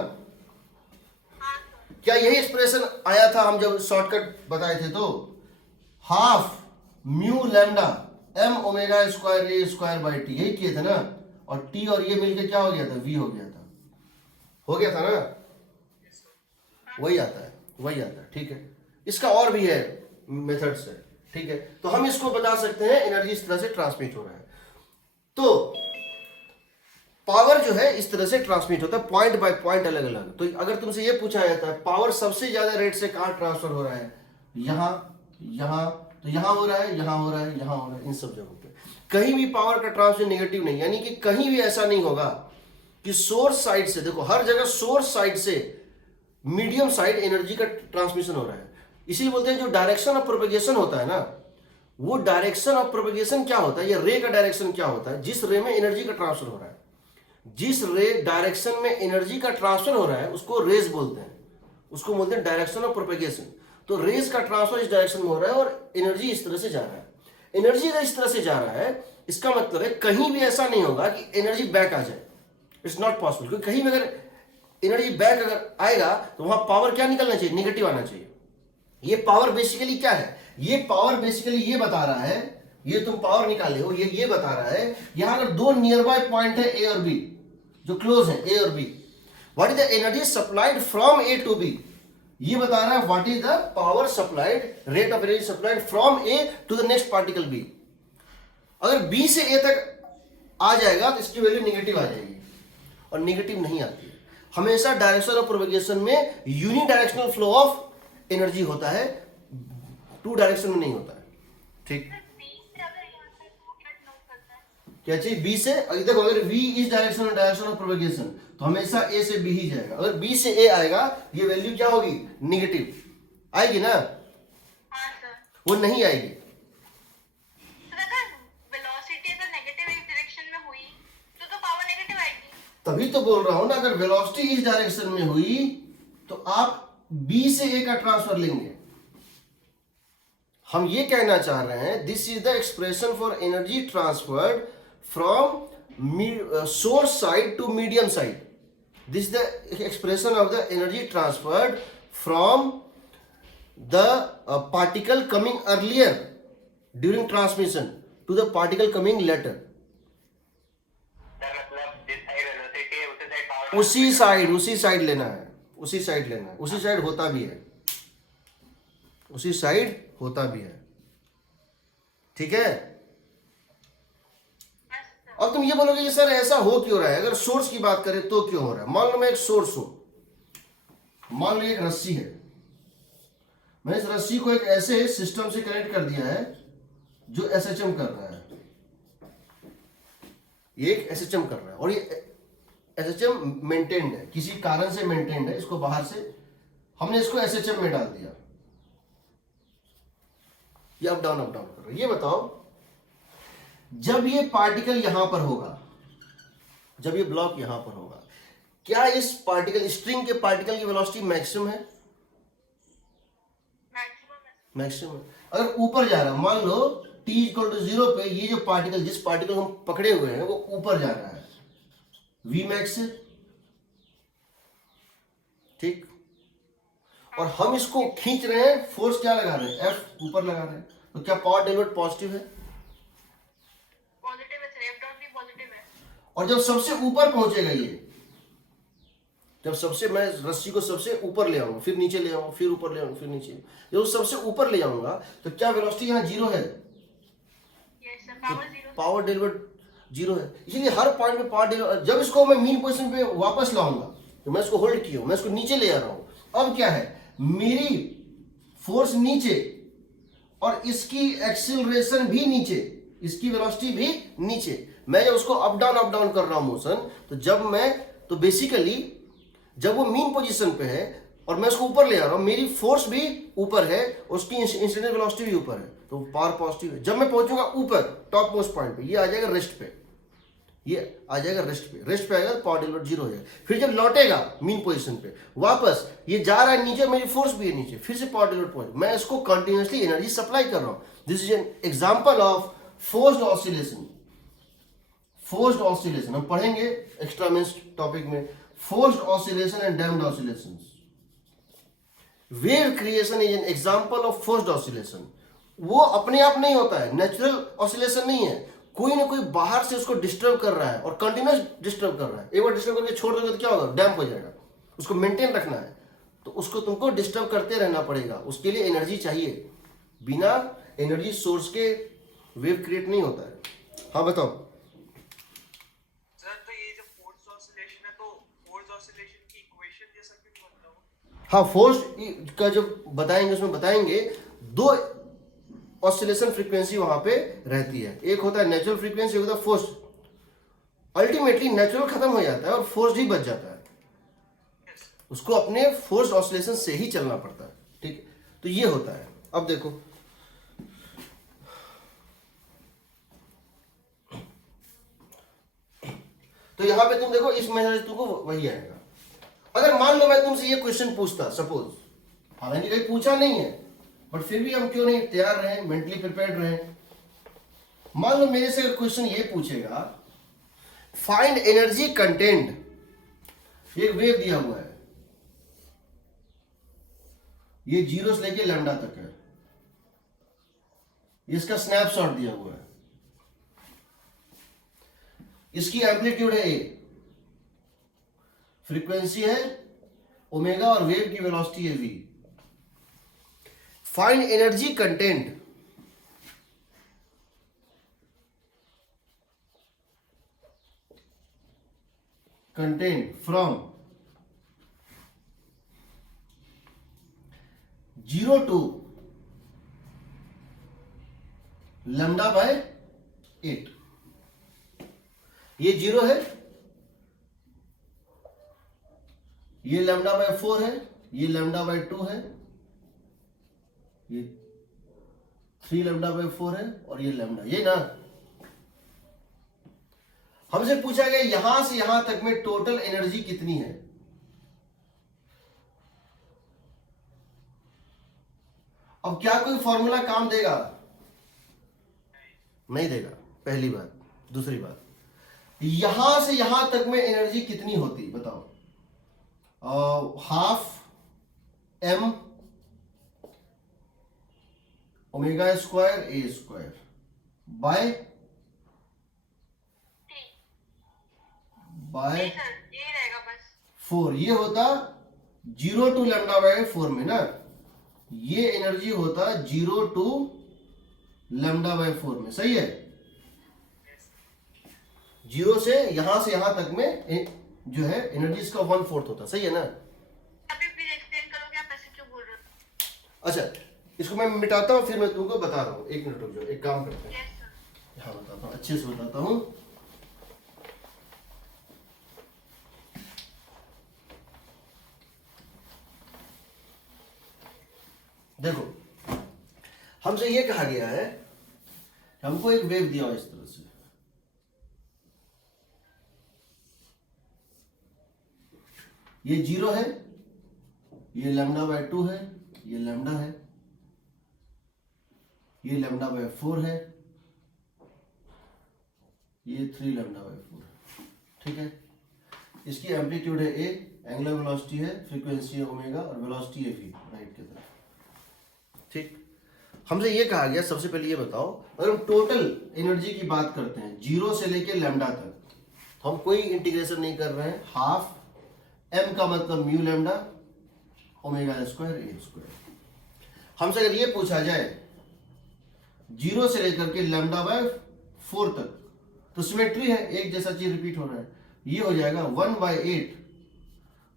क्या यही एक्सप्रेशन आया था हम जब शॉर्टकट बताए थे? तो half mu lambda m omega square a square by T, यही किए थे ना, और t और ये मिलके क्या हो गया था, v हो गया था ना, वही आता है, ठीक है। इसका और भी है मेथड्स है, ठीक है। तो हम इसको बता सकते हैं एनर्जी इस तरह से ट्रांसमिट हो रहा है। तो पावर जो है इस तरह से ट्रांसमिट होता है, पॉइंट बाय पॉइंट अलग अलग। तो अगर तुमसे ये पूछा जाता है पावर सबसे ज्यादा रेट से कहां ट्रांसफर हो रहा है, यहां, तो यहां हो रहा है, यहां हो रहा है, यहां हो रहा है, इन सब जगहों पे कहीं भी पावर का ट्रांसफर नेगेटिव नहीं, यानी कि कहीं भी ऐसा नहीं होगा कि सोर्स साइड से, देखो हर जगह सोर्स साइड से मीडियम साइड एनर्जी का ट्रांसमिशन हो रहा है। इसीलिए बोलते हैं जो डायरेक्शन ऑफ प्रोपेगेशन होता है ना, वो डायरेक्शन ऑफ प्रोपेगेशन क्या होता है, ये रे का डायरेक्शन क्या होता है, जिस रे में एनर्जी का ट्रांसफर हो रहा है, जिस रे डायरेक्शन में एनर्जी का ट्रांसफर हो रहा है उसको रेज बोलते हैं, उसको बोलते हैं डायरेक्शन ऑफ प्रोपेगेशन। तो रेज का ट्रांसफर इस डायरेक्शन में हो रहा है और एनर्जी इस तरह से जा रहा है। एनर्जी अगर इस तरह से जा रहा है, इसका मतलब है कहीं भी ऐसा नहीं होगा कि एनर्जी बैक आ जाए, इट्स नॉट पॉसिबल। क्योंकि कहीं भी अगर एनर्जी बैक अगर आएगा तो वहां पावर क्या निकलना चाहिए, नेगेटिव आना चाहिए। ये पावर बेसिकली क्या है, ये पावर बेसिकली ये बता रहा है, ये तुम पावर निकाले हो, ये बता रहा है यहां अगर दो नियर बाय पॉइंट है ए और बी, जो क्लोज है ए और B, what is the energy supplied from A to B, ये बता रहा है what is the power supplied, rate of energy supplied from A to the next particle B. अगर बी से ए तक आ जाएगा तो इसकी वैल्यू नेगेटिव आ जाएगी, और नेगेटिव नहीं आती है। हमेशा डायरेक्शन ऑफ प्रोपेगेशन में unidirectional flow of energy होता है, टू डायरेक्शन में नहीं होता है, ठीक। क्या चाहिए बी से, देखो अगर v इस डायरेक्शन ऑफ प्रोपेगेशन तो हमेशा a से b ही जाएगा। अगर b से a आएगा ये वैल्यू क्या होगी, नेगेटिव आएगी ना, हाँ सर। वो नहीं आएगी। तो अगर वेलोसिटी अगर नेगेटिव इस डायरेक्शन में हुई तो पावर नेगेटिव आएगी। तभी तो बोल रहा हूं ना, अगर वेलोसिटी इस डायरेक्शन में हुई तो आप b से a का ट्रांसफर लेंगे। हम ये कहना चाह रहे हैं this is the expression for energy transferred from source side to medium side. This is the expression of the energy transferred from the particle coming earlier during transmission to the particle coming later. उसी side लेना है, उसी side होता भी है, उसी side होता भी है, ठीक है। अब तुम ये बोलोगे कि सर ऐसा हो क्यों रहा है, अगर सोर्स की बात करें तो क्यों हो रहा है। मान लो मैं एक सोर्स हूं, मान लो एक रस्सी है, मैंने इस रस्सी को एक ऐसे सिस्टम से कनेक्ट कर दिया है जो एसएचएम कर रहा है, ये एक एसएचएम कर रहा है, और ये एसएचएम मेंटेन्ड है, किसी कारण से मेंटेन्ड है, इसको बाहर से हमने इसको एसएचएम में डाल दिया, ये अप डाउन कर रहा है। ये बताओ जब ये पार्टिकल यहां पर होगा, जब ये ब्लॉक यहां पर होगा, क्या इस पार्टिकल, स्ट्रिंग के पार्टिकल की वेलोसिटी मैक्सिमम है? मैक्सिमम। अगर ऊपर जा रहा है, मान लो t इक्वल टू 0 पे ये जो पार्टिकल, जिस पार्टिकल हम पकड़े हुए हैं वो ऊपर जा रहा है, v मैक्स है, ठीक। और हम इसको खींच रहे हैं, फोर्स क्या लगा रहे हैं, F ऊपर लगा रहे हैं, तो क्या पावर डेलिवर्ड पॉजिटिव है? पॉजिटिव है सर, F डॉट भी पॉजिटिव है। और जब सबसे ऊपर पहुंचेगा ये, जब सबसे, मैं रस्सी को सबसे ऊपर ले आऊंगा, फिर नीचे ले आऊंगा, फिर ऊपर ले आऊंगा, फिर नीचे, जब सबसे ऊपर ले जाऊंगा तो क्या वेलोसिटी यहाँ 0 है? Yes sir, power 0। Power delivered 0 है, इसलिए हर पॉइंट पे पावर डेलिवर्ड। जब इसको मैं मीन पोजीशन पे वापस लाऊंगा, तो मैं इसको होल्ड किया, मैं इसको नीचे ले आ रहा हूं, अब क्या है, मेरी फोर्स नीचे और इसकी एक्सीलरेशन भी नीचे, इसकी वेलोसिटी भी नीचे। मैं जब उसको अप डाउन कर रहा हूं मोशन, तो जब मैं, तो बेसिकली जब वो मीन पोजीशन पे है और मैं उसको ऊपर ले आ रहा हूं, मेरी फोर्स भी ऊपर है, उसकी इंस्टेंटेनियस वेलोसिटी भी ऊपर है, तो पावर पॉजिटिव है। जब मैं पहुंचूंगा ऊपर टॉप मोस्ट पॉइंट पे, ये आ जाएगा रेस्ट पे, ये आ जाएगा रेस्ट पे आएगा तो पावर डेलिवर्ड 0 हो जाएगा। फिर जब लौटेगा मीन पोजीशन पे वापस, ये जा रहा है नीचे, मेरी फोर्स भी है नीचे, फिर से पावर डेलिवर्ड पहुंच, मैं इसको कंटिन्यूअसली एनर्जी सप्लाई कर रहा हूं। This is an example of forced oscillation. Forced oscillation हम पढ़ेंगे एक्स्ट्रा मेंस टॉपिक में, forced oscillation and damped oscillations. Wave creation is an example of forced oscillation. वो अपने आप नहीं होता है, नेचुरल ऑसिलेशन नहीं है, कोई ना कोई बाहर से उसको डिस्टर्ब कर रहा है और कंटिन्यूस डिस्टर्ब कर रहा है। एक बार डिस्टर्ब करके छोड़ दोगे तो क्या होगा, डैम्प हो जाएगा। उसको मेंटेन रखना है तो उसको तुमको डिस्टर्ब करते रहना पड़ेगा, उसके लिए एनर्जी चाहिए। बिना एनर्जी सोर्स के वेव क्रिएट नहीं होता है। हाँ बताओ। सर तो ये जो फोर्स ऑसिलेशन है तो फोर्स ऑसिलेशन की इक्वेशन जैसा क्यों बनता हो? हाँ, फोर्स का जो बताएंगे उसमें बताएंगे दो ऑसिलेशन फ्रीक्वेंसी वहां पे रहती है, एक होता है नेचुरल फ्रीक्वेंसी, एक होता है फोर्स। अल्टीमेटली नेचुरल खत्म हो जाता है और फोर्स ही बच जाता है, उसको अपने फोर्स ऑसिलेशन से ही चलना पड़ता है। ठीक है, तो ये होता है। अब देखो तो यहां पे तुम देखो इस मैसेज तुमको वही आएगा। अगर मान लो मैं तुमसे ये क्वेश्चन पूछता, सपोज, हालांकि कहीं पूछा नहीं है बट फिर भी हम क्यों नहीं तैयार रहे, मेंटली प्रिपेयर्ड रहे। मान लो मेरे से क्वेश्चन ये पूछेगा, फाइंड एनर्जी कंटेंट, एक वेव दिया हुआ है, ये 0 से लेके लैम्डा तक है, इसका स्नैपशॉट दिया हुआ है, इसकी एम्पलीट्यूड है ए, फ्रीक्वेंसी है ओमेगा और वेव की वेलोसिटी है V. Find energy content, from 0 to lambda by 8। ये 0 है, ये लैम्डा बाय 4 है, ये लैम्डा बाय 2 है, ये 3 लैम्डा बाय 4 है और ये लैम्डा, ये ना। हमसे पूछा गया यहां से यहां तक में टोटल एनर्जी कितनी है। अब क्या कोई फॉर्मूला काम देगा? नहीं देगा, पहली बात। दूसरी बात, यहां से यहां तक में एनर्जी कितनी होती बताओ? हाफ m ओमेगा स्क्वायर ए स्क्वायर बाय नहीं सर, ये रहेगा बस। 4। ये होता 0 to लैम्डा बाय 4 में ना, ये एनर्जी होता 0 to लैम्डा बाय 4 में, सही है। 0 से यहां तक में जो है एनर्जी इसका 1/4 होता, सही है ना। अभी फिर एक्सप्लेन करोगे, आप ऐसे क्यों बोल रहे हो? अच्छा, इसको मैं मिटाता हूं फिर मैं तुमको बता रहा हूं। 1 मिनट रुक जाओ, एक काम करते हैं। Yes sir. हाँ बताता हूं, अच्छे से बताता हूं। देखो, हमसे ये कहा गया है, हमको एक वेव दिया हुआ इस तरह से, ये 0 है, ये लैम्डा बाय 2 है, ये लैम्डा है, ये लैम्डा बाय 4 है, ये 3 लैम्डा बाय 4 है। ठीक है, इसकी एम्पलीट्यूड है ए, एंगुलर वेलोसिटी है, फ्रीक्वेंसी है ओमेगा और वेलोसिटी है वी, राइट की तरफ। ठीक, हमसे ये कहा गया, सबसे पहले ये बताओ, अगर हम टोटल एनर्जी की बात करते हैं 0 से लेके लैम्डा तक, तो हम कोई इंटीग्रेशन नहीं कर रहे हैं। हाफ m का मतलब म्यू लैम्डा ओमेगा स्क्वायर ए स्क्वायर। हमसे अगर ये पूछा जाए 0 से लेकर के लैम्डा बाय 4 तक, तो सिमेट्री है, एक जैसा चीज रिपीट हो रहा है, ये हो जाएगा 1/8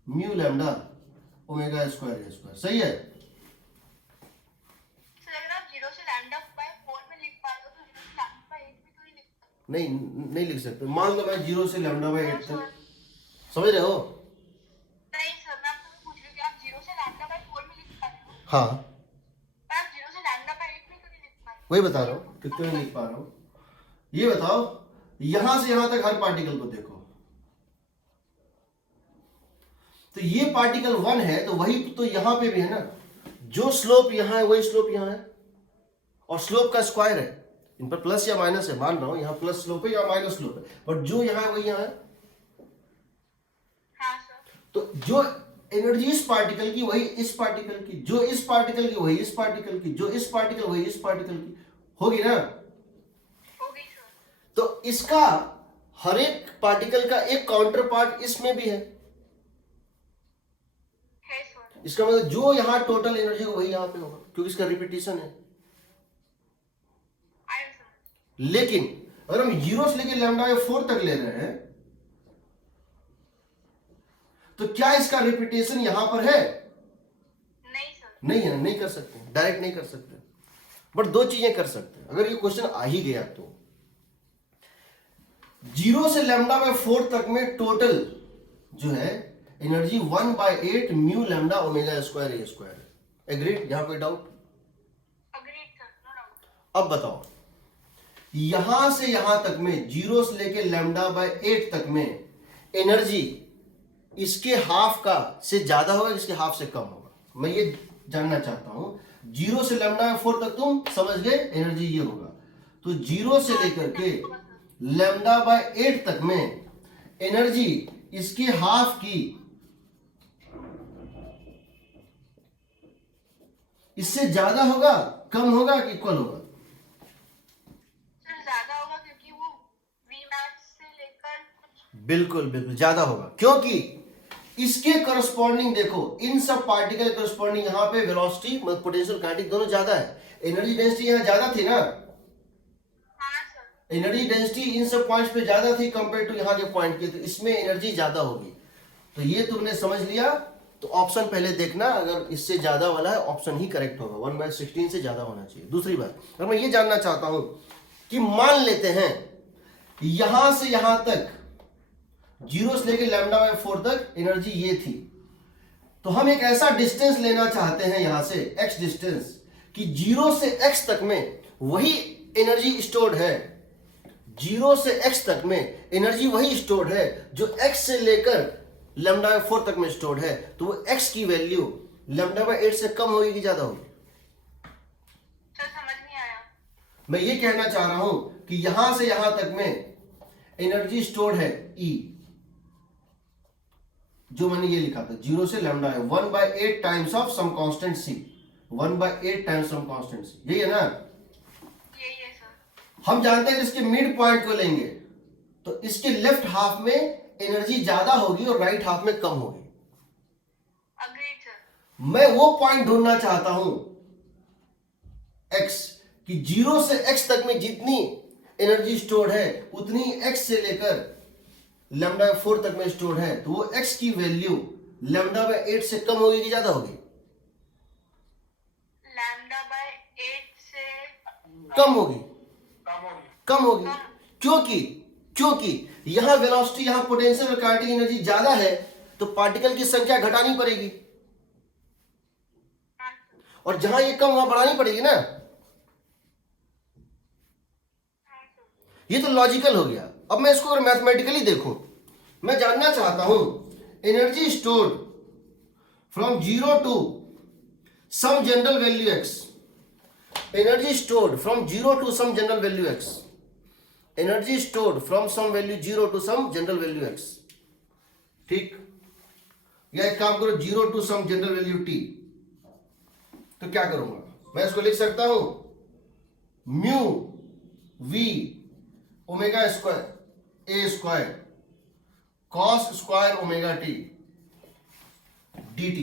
म्यू लैम्डा ओमेगा स्क्वायर ए स्क्वायर, सही है। सर अगर आप 0 से लैम्डा बाय 4 में लिख पा रहे हो तो 0 से लैम्डा बाय 8 में क्यों नहीं लिख पाते? नहीं लिख सकते। मान लो मैं 0 से लैम्डा बाय 8 हाँ, तक, समझ रहे हो? नहीं सर, मैं आपसे पूछ रही हूँ कि आप 0 से लैम्डा बाय 4 में लिख पा रहे हो, हाँ, पर आप 0 से लैम्डा बाय 8 में क्यों नहीं लिख पा रहे हो? वही बता रहा हूँ कि क्यों नहीं लिख पा रहा हूँ। ये बताओ, यहां से यहां तक हर पार्टिकल को देखो, तो ये पार्टिकल 1 है, तो वही तो यहां पे भी है ना, जो स्लोप यहां है वही स्लोप यहां है, और स्लोप का स्क्वायर है, इन पर प्लस या माइनस है, मान रहा हूं यहां प्लस स्लोप है या माइनस स्लोप है, बट जो यहां है वही यहां है। हाँ सर। तो जो एनर्जी इस पार्टिकल की वही इस पार्टिकल की, जो इस पार्टिकल की वही इस पार्टिकल की, जो इस पार्टिकल वही इस पार्टिकल की होगी ना। हो गई सर। तो इसका हर एक पार्टिकल का एक काउंटर पार्ट इसमें भी है। सर। इसका मतलब जो यहां टोटल एनर्जी हो वही यहां पे होगा, क्योंकि इसका रिपीटिशन है। I am sir. लेकिन अगर हम 0 से लेकर λ/4 तक ले रहे हैं तो क्या इसका रिपीटेशन यहां पर है? नहीं सर। नहीं है, नहीं कर सकते, डायरेक्ट नहीं कर सकते। बट दो चीजें कर सकते हैं अगर ये क्वेश्चन आ ही गया तो। 0 से λ/4 तक में टोटल जो है energy 1/8 mu lambda omega square ए स्क्वायर है। एग्रीड? यहां कोई doubt? Agreed sir, no doubt. अब बताओ, यहां से यहां तक में 0 से लेके λ/8 तक में एनर्जी इसके हाफ का से ज्यादा होगा, इसके हाफ से कम होगा? मैं ये जानना चाहता हूं। 0 से λ/4 तक तुम समझ गए एनर्जी ये होगा, तो 0 से लेकर के λ/8 तक में एनर्जी इसके हाफ की इससे ज्यादा होगा, कम होगा कि इक्वल होगा? सर ज्यादा होगा क्योंकि वो Vmax से लेकर कुछ। बिल्कुल बिल्कुल ज्यादा होगा, क्योंकि इसके करस्पॉन्डिंग देखो, इन सब पार्टिकल करस्पॉन्डिंग यहां पे वेलोसिटी मतलब पोटेंशियल काइनेटिक दोनों ज्यादा है। एनर्जी डेंसिटी यहां ज्यादा थी ना, हाँ सर। एनर्जी डेंसिटी इन सब पॉइंट्स पे ज्यादा थी कंपेयर टू यहां के पॉइंट के, तो इसमें एनर्जी ज्यादा होगी। तो ये तुमने समझ लिया, तो ऑप्शन पहले देखना, अगर इससे ज्यादा वाला है ऑप्शन ही करेक्ट होगा, 1/16 से ज्यादा होना चाहिए। दूसरी बात, अगर मैं ये जानना चाहता हूं कि मान लेते हैं यहां से यहां तक 0 से लेकर λ/4 तक एनर्जी ये थी, तो हम एक ऐसा डिस्टेंस लेना चाहते हैं यहां से x डिस्टेंस कि 0 से x तक में वही एनर्जी स्टोर्ड है, 0 से x तक में एनर्जी वही स्टोर्ड है जो x से लेकर λ/4 तक में स्टोर्ड है। तो वो x की वैल्यू λ/8 से कम होगी कि ज्यादा होगी? सर समझ नहीं आया। मैं ये कहना चाह रहा हूं कि यहां से यहां तक में एनर्जी स्टोर्ड है E, जो मैंने ये लिखा था 0 से λ है 1/8 times of some constant C, 1/8 times some constant C, यही है ना? यही है सर। हम जानते हैं इसके मिड पॉइंट को लेंगे तो इसके लेफ्ट हाफ में एनर्जी ज्यादा होगी और राइट हाफ में कम होगी। Agreed sir. मैं वो पॉइंट ढूंढना चाहता हूं x, कि 0 से x तक में जितनी एनर्जी स्टोर्ड है उतनी x से लेकर λ/4 तक में स्टोर्ड है, तो वो x की वैल्यू λ/8 से कम होगी कि ज्यादा होगी? λ/8 से कम होगी। कम होगी। कम होगी क्योंकि यहां वेलोसिटी, यहां पोटेंशियल और काइनेटिक एनर्जी ज्यादा है, तो पार्टिकल की संख्या घटानी पड़ेगी, हाँ और जहां ये कम वहां बढ़ानी पड़ेगी ना। सर। ये तो लॉजिकल हो गया। अब मैं इसको अगर मैथमेटिकली देखूं, मैं जानना चाहता हूं energy stored from 0 to some general value x, energy stored from 0 to some general value x, energy stored from some value 0 to some general value x, ठीक? या एक काम करो 0 to some general value t, तो क्या करूंगा मैं? इसको लिख सकता हूं म्यू v ओमेगा स्क्वायर ए square cos square omega t dt,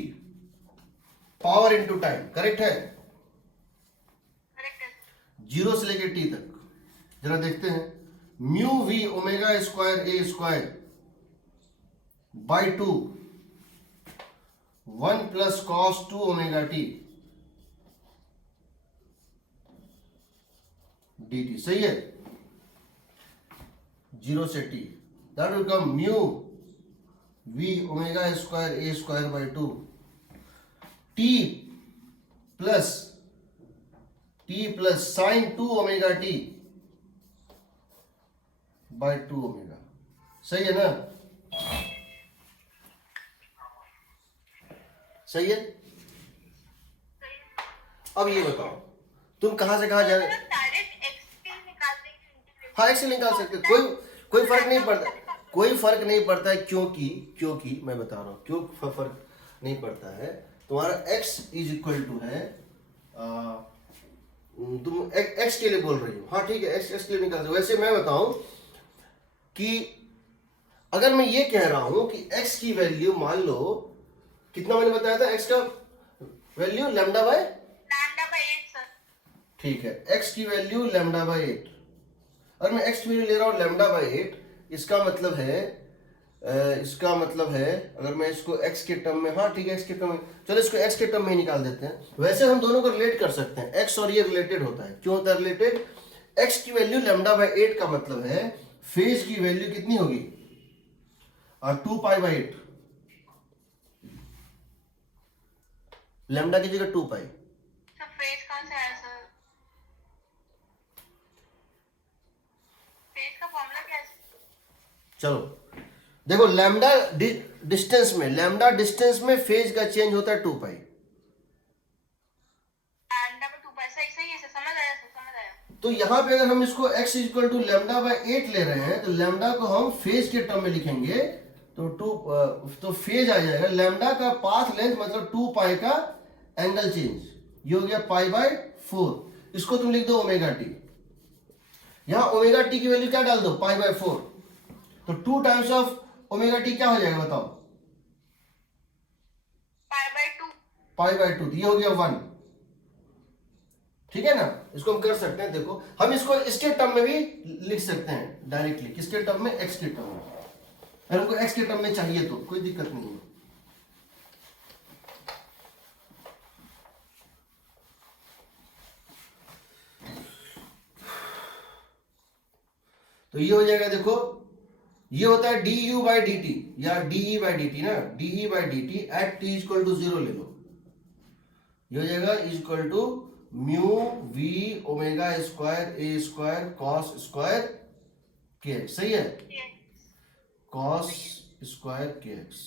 power into time, correct है? करेक्ट है सर। 0 से लेकर t तक, जरा देखते हैं। Mu v omega square A square by 2 1 plus cos 2 omega t dt, सही है? 0 से t, that will come mu v omega square A square by 2 t plus sine 2 omega T by 2 omega, सही है ना? सही है? अब ये बताओ तुम कहां से कहां जा रहे? डायरेक्ट x के निकाल देंगे इंटीग्रेशन। हाँ x से निकाल सकते, कोई फर्क नहीं पड़ता, कोई फर्क नहीं पड़ता है, क्योंकि मैं बता रहा हूं क्यों फर्क। नहीं पड़ता है। तुम्हारा x इज इक्वल टू है तुम x के लिए बोल रही हो, हाँ ठीक है, x के लिए निकाल दो। वैसे मैं बताऊं कि अगर मैं ये कह रहा हूं कि x की वैल्यू मान लो कितना मैंने बताया था, x का वैल्यू लैम्डा बाय 8 सर। ठीक है, x की वैल्यू लैम्डा बाय 8। और मैं x की वैल्यू ले रहा हूं लैम्डा बाय 8, इसका मतलब है अगर मैं इसको x के टर्म में, हाँ ठीक है x के टर्म में, चलो इसको x के टर्म में ही निकाल देते हैं। वैसे हम दोनों को रिलेट कर सकते हैं, x और ये रिलेटेड होता है। क्यों होता है रिलेटेड? x की वैल्यू लैम्डा बाय 8 का मतलब है फेज की वैल्यू कितनी होगी, 2 पाई बाय 8, लैम्डा की जगह 2 पाई। सर फेज कहाँ से आया सर? फेज का फॉर्मूला क्या है? चलो देखो, लैम्डा डिस्टेंस में फेज का चेंज होता है 2 पाई। लैम्डा में 2 पाई, सही सही है सर, समझ आया सर, समझ आया। तो यहां पे अगर हम इसको x equal to lambda by 8 ले रहे हैं तो लैम्डा को हम फेज के टर्म में लिखेंगे तो फेज आ जाएगा, लैम्डा का पाथ लेंथ मतलब 2 पाई का एंगल चेंज, ये हो गया पाई बाय 4। इसको तुम लिख दो ओमेगा टी, यहां ओमेगा टी की वैल्यू क्या डाल दो, पाई बाय 4, तो 2 टाइम्स ऑफ ओमेगा टी क्या हो जाएगा बताओ, पाई बाय 2। पाई बाय 2, ये हो गया 1। ठीक है ना, इसको हम कर सकते हैं। देखो हम इसको इसके टर्म में भी लिख सकते हैं डायरेक्टली, किसके टर्म में, x के टर्म में। अगर हमको x के टर्म में चाहिए तो कोई दिक्कत नहीं है। तो ये हो जाएगा, देखो ये होता है du बाई डी टी या de बाई डी टी ना, de by D T at t equal to 0 ले लो, ये हो जाएगा equal to mu v omega square a square cos square kx, सही है, कॉस स्क्वायर kx।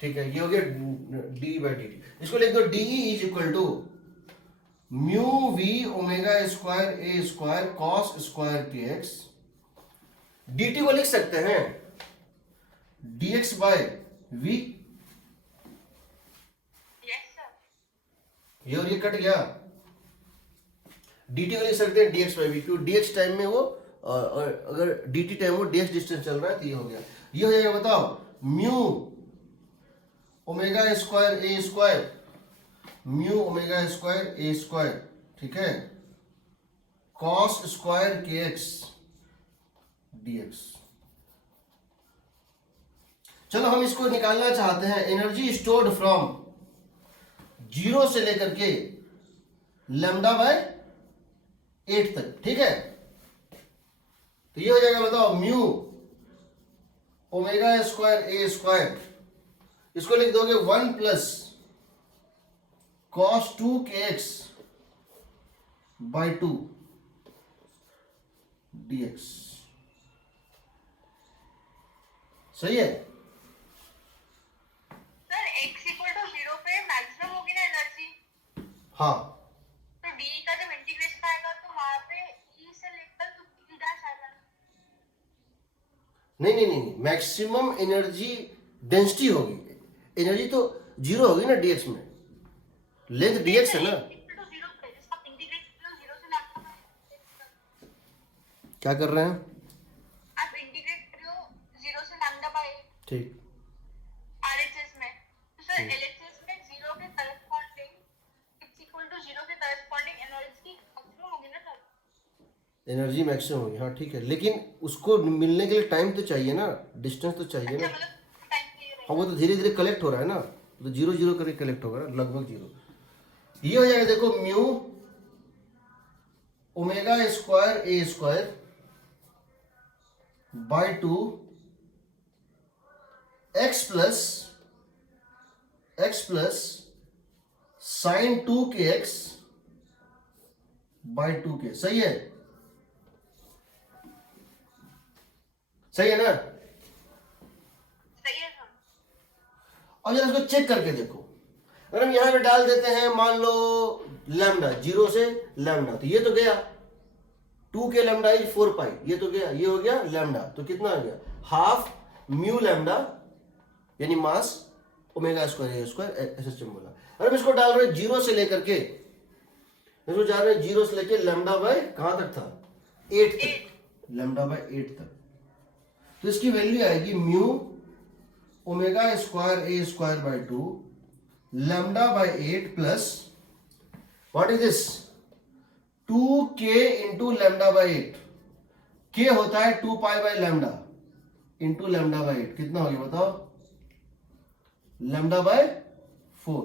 ठीक है, ये हो गया d बाई डी टी। इसको लिख दो de is equal to mu v omega square a square cos square kx। dt को लिख सकते हैं dx by v, yes sir. ये और ये कट गया, dt को लिख सकते हैं dx बाय v, क्यों dx टाइम में वो और अगर dt टाइम वो dx डिस्टेंस चल रहा है तो ये हो गया। ये हो जाएगा बताओ mu omega square a square, mu omega square a square, ठीक है, कॉस स्क्वायर kx dx। चलो हम इसको निकालना चाहते हैं, एनर्जी स्टोर्ड फ्रॉम 0 से लेकर के लैम्डा बाय 8 तक, ठीक है। तो ये हो जाएगा बताओ mu omega square a square, इसको लिख दोगे 1 plus cos 2 kx by 2 dx, सही है। सर x इक्वल टू 0 पे मैक्सिमम होगी ना एनर्जी, हाँ तो d का जब इंटीग्रेशन आएगा तो वहां पे e से लेकर तो d डैश आएगा। नहीं, मैक्सिमम एनर्जी डेंसिटी होगी, एनर्जी तो 0 होगी ना dx में, लेंथ dx है ना। क्या कर रहे हैं आप इंटीग्रेट कर रहे हो 0 से लैम्डा बाय 8 ठीक, RHS में, तो सर LHS में 0 के करस्पॉन्डिंग x इक्वल टू 0 के करस्पॉन्डिंग एनर्जी मैक्सिमम होगी ना सर। एनर्जी मैक्सिमम होगी, हाँ ठीक है, लेकिन उसको मिलने के लिए टाइम तो चाहिए ना, डिस्टेंस तो चाहिए अच्छा ना। मतलब टाइम चाहिए हाँ वो तो धीरे धीरे कलेक्ट हो रहा है ना, तो 0 करके कलेक्ट होगा ना, लगभग 0। ये हो जाएगा देखो mu omega square a square by 2 x plus sine 2 kx by 2k, सही है, सही है ना। सही है सर। अब जरा इसको चेक करके देखो, अगर हम यहां पे डाल देते हैं मान लो लैम्डा 0 से लैम्डा, तो ये तो गया 2k लैम्डा इज 4 पाई, ये तो गया, ये हो गया लैम्डा, तो कितना आ गया हाफ म्यू लैम्डा यानी मास ओमेगा स्क्वायर ए स्क्वायर एसएचएम बोला। अरे इसको डाल रहे हैं जीरो से लेकर के, इसको जा रहे हैं जीरो से लेके लैम्डा बाय कहां तक था, 8 तक, लैम्डा बाय 8 तक। तो इसकी वैल्यू आएगी mu omega square A square by 2 lambda by 8 plus what is this 2k into lambda by 8। k होता है 2 pi by lambda into lambda by 8, कितना हो गया बताओ, लैम्डा बाय 4,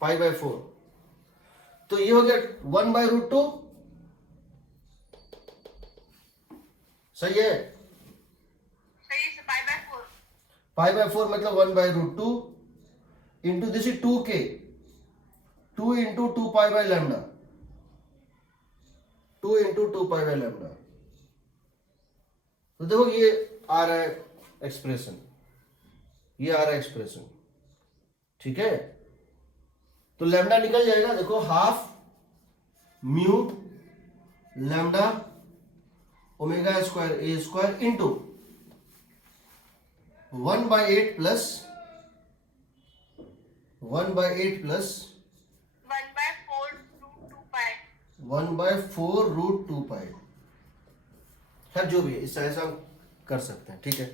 पाई बाय 4। तो ये हो गया 1 बाय रूट 2, सही है, सही है, पाई बाय 4। पाई बाय 4 मतलब 1 by root 2 into this is 2k, 2 into 2 pi by lambda, 2 into 2 pi by lambda. तो देखो ये आ रहा है एक्सप्रेशन, ये आ रहा है एक्सप्रेशन, ठीक है। तो लैम्डा निकल जाएगा, देखो half mu lambda omega square A square into 1 by 8 plus 1 by 8 plus 1 by 4 root 2 pi. 1 by 4 root 2 pi. खैर जो भी है, इससे ऐसा हम कर सकते हैं, ठीक है।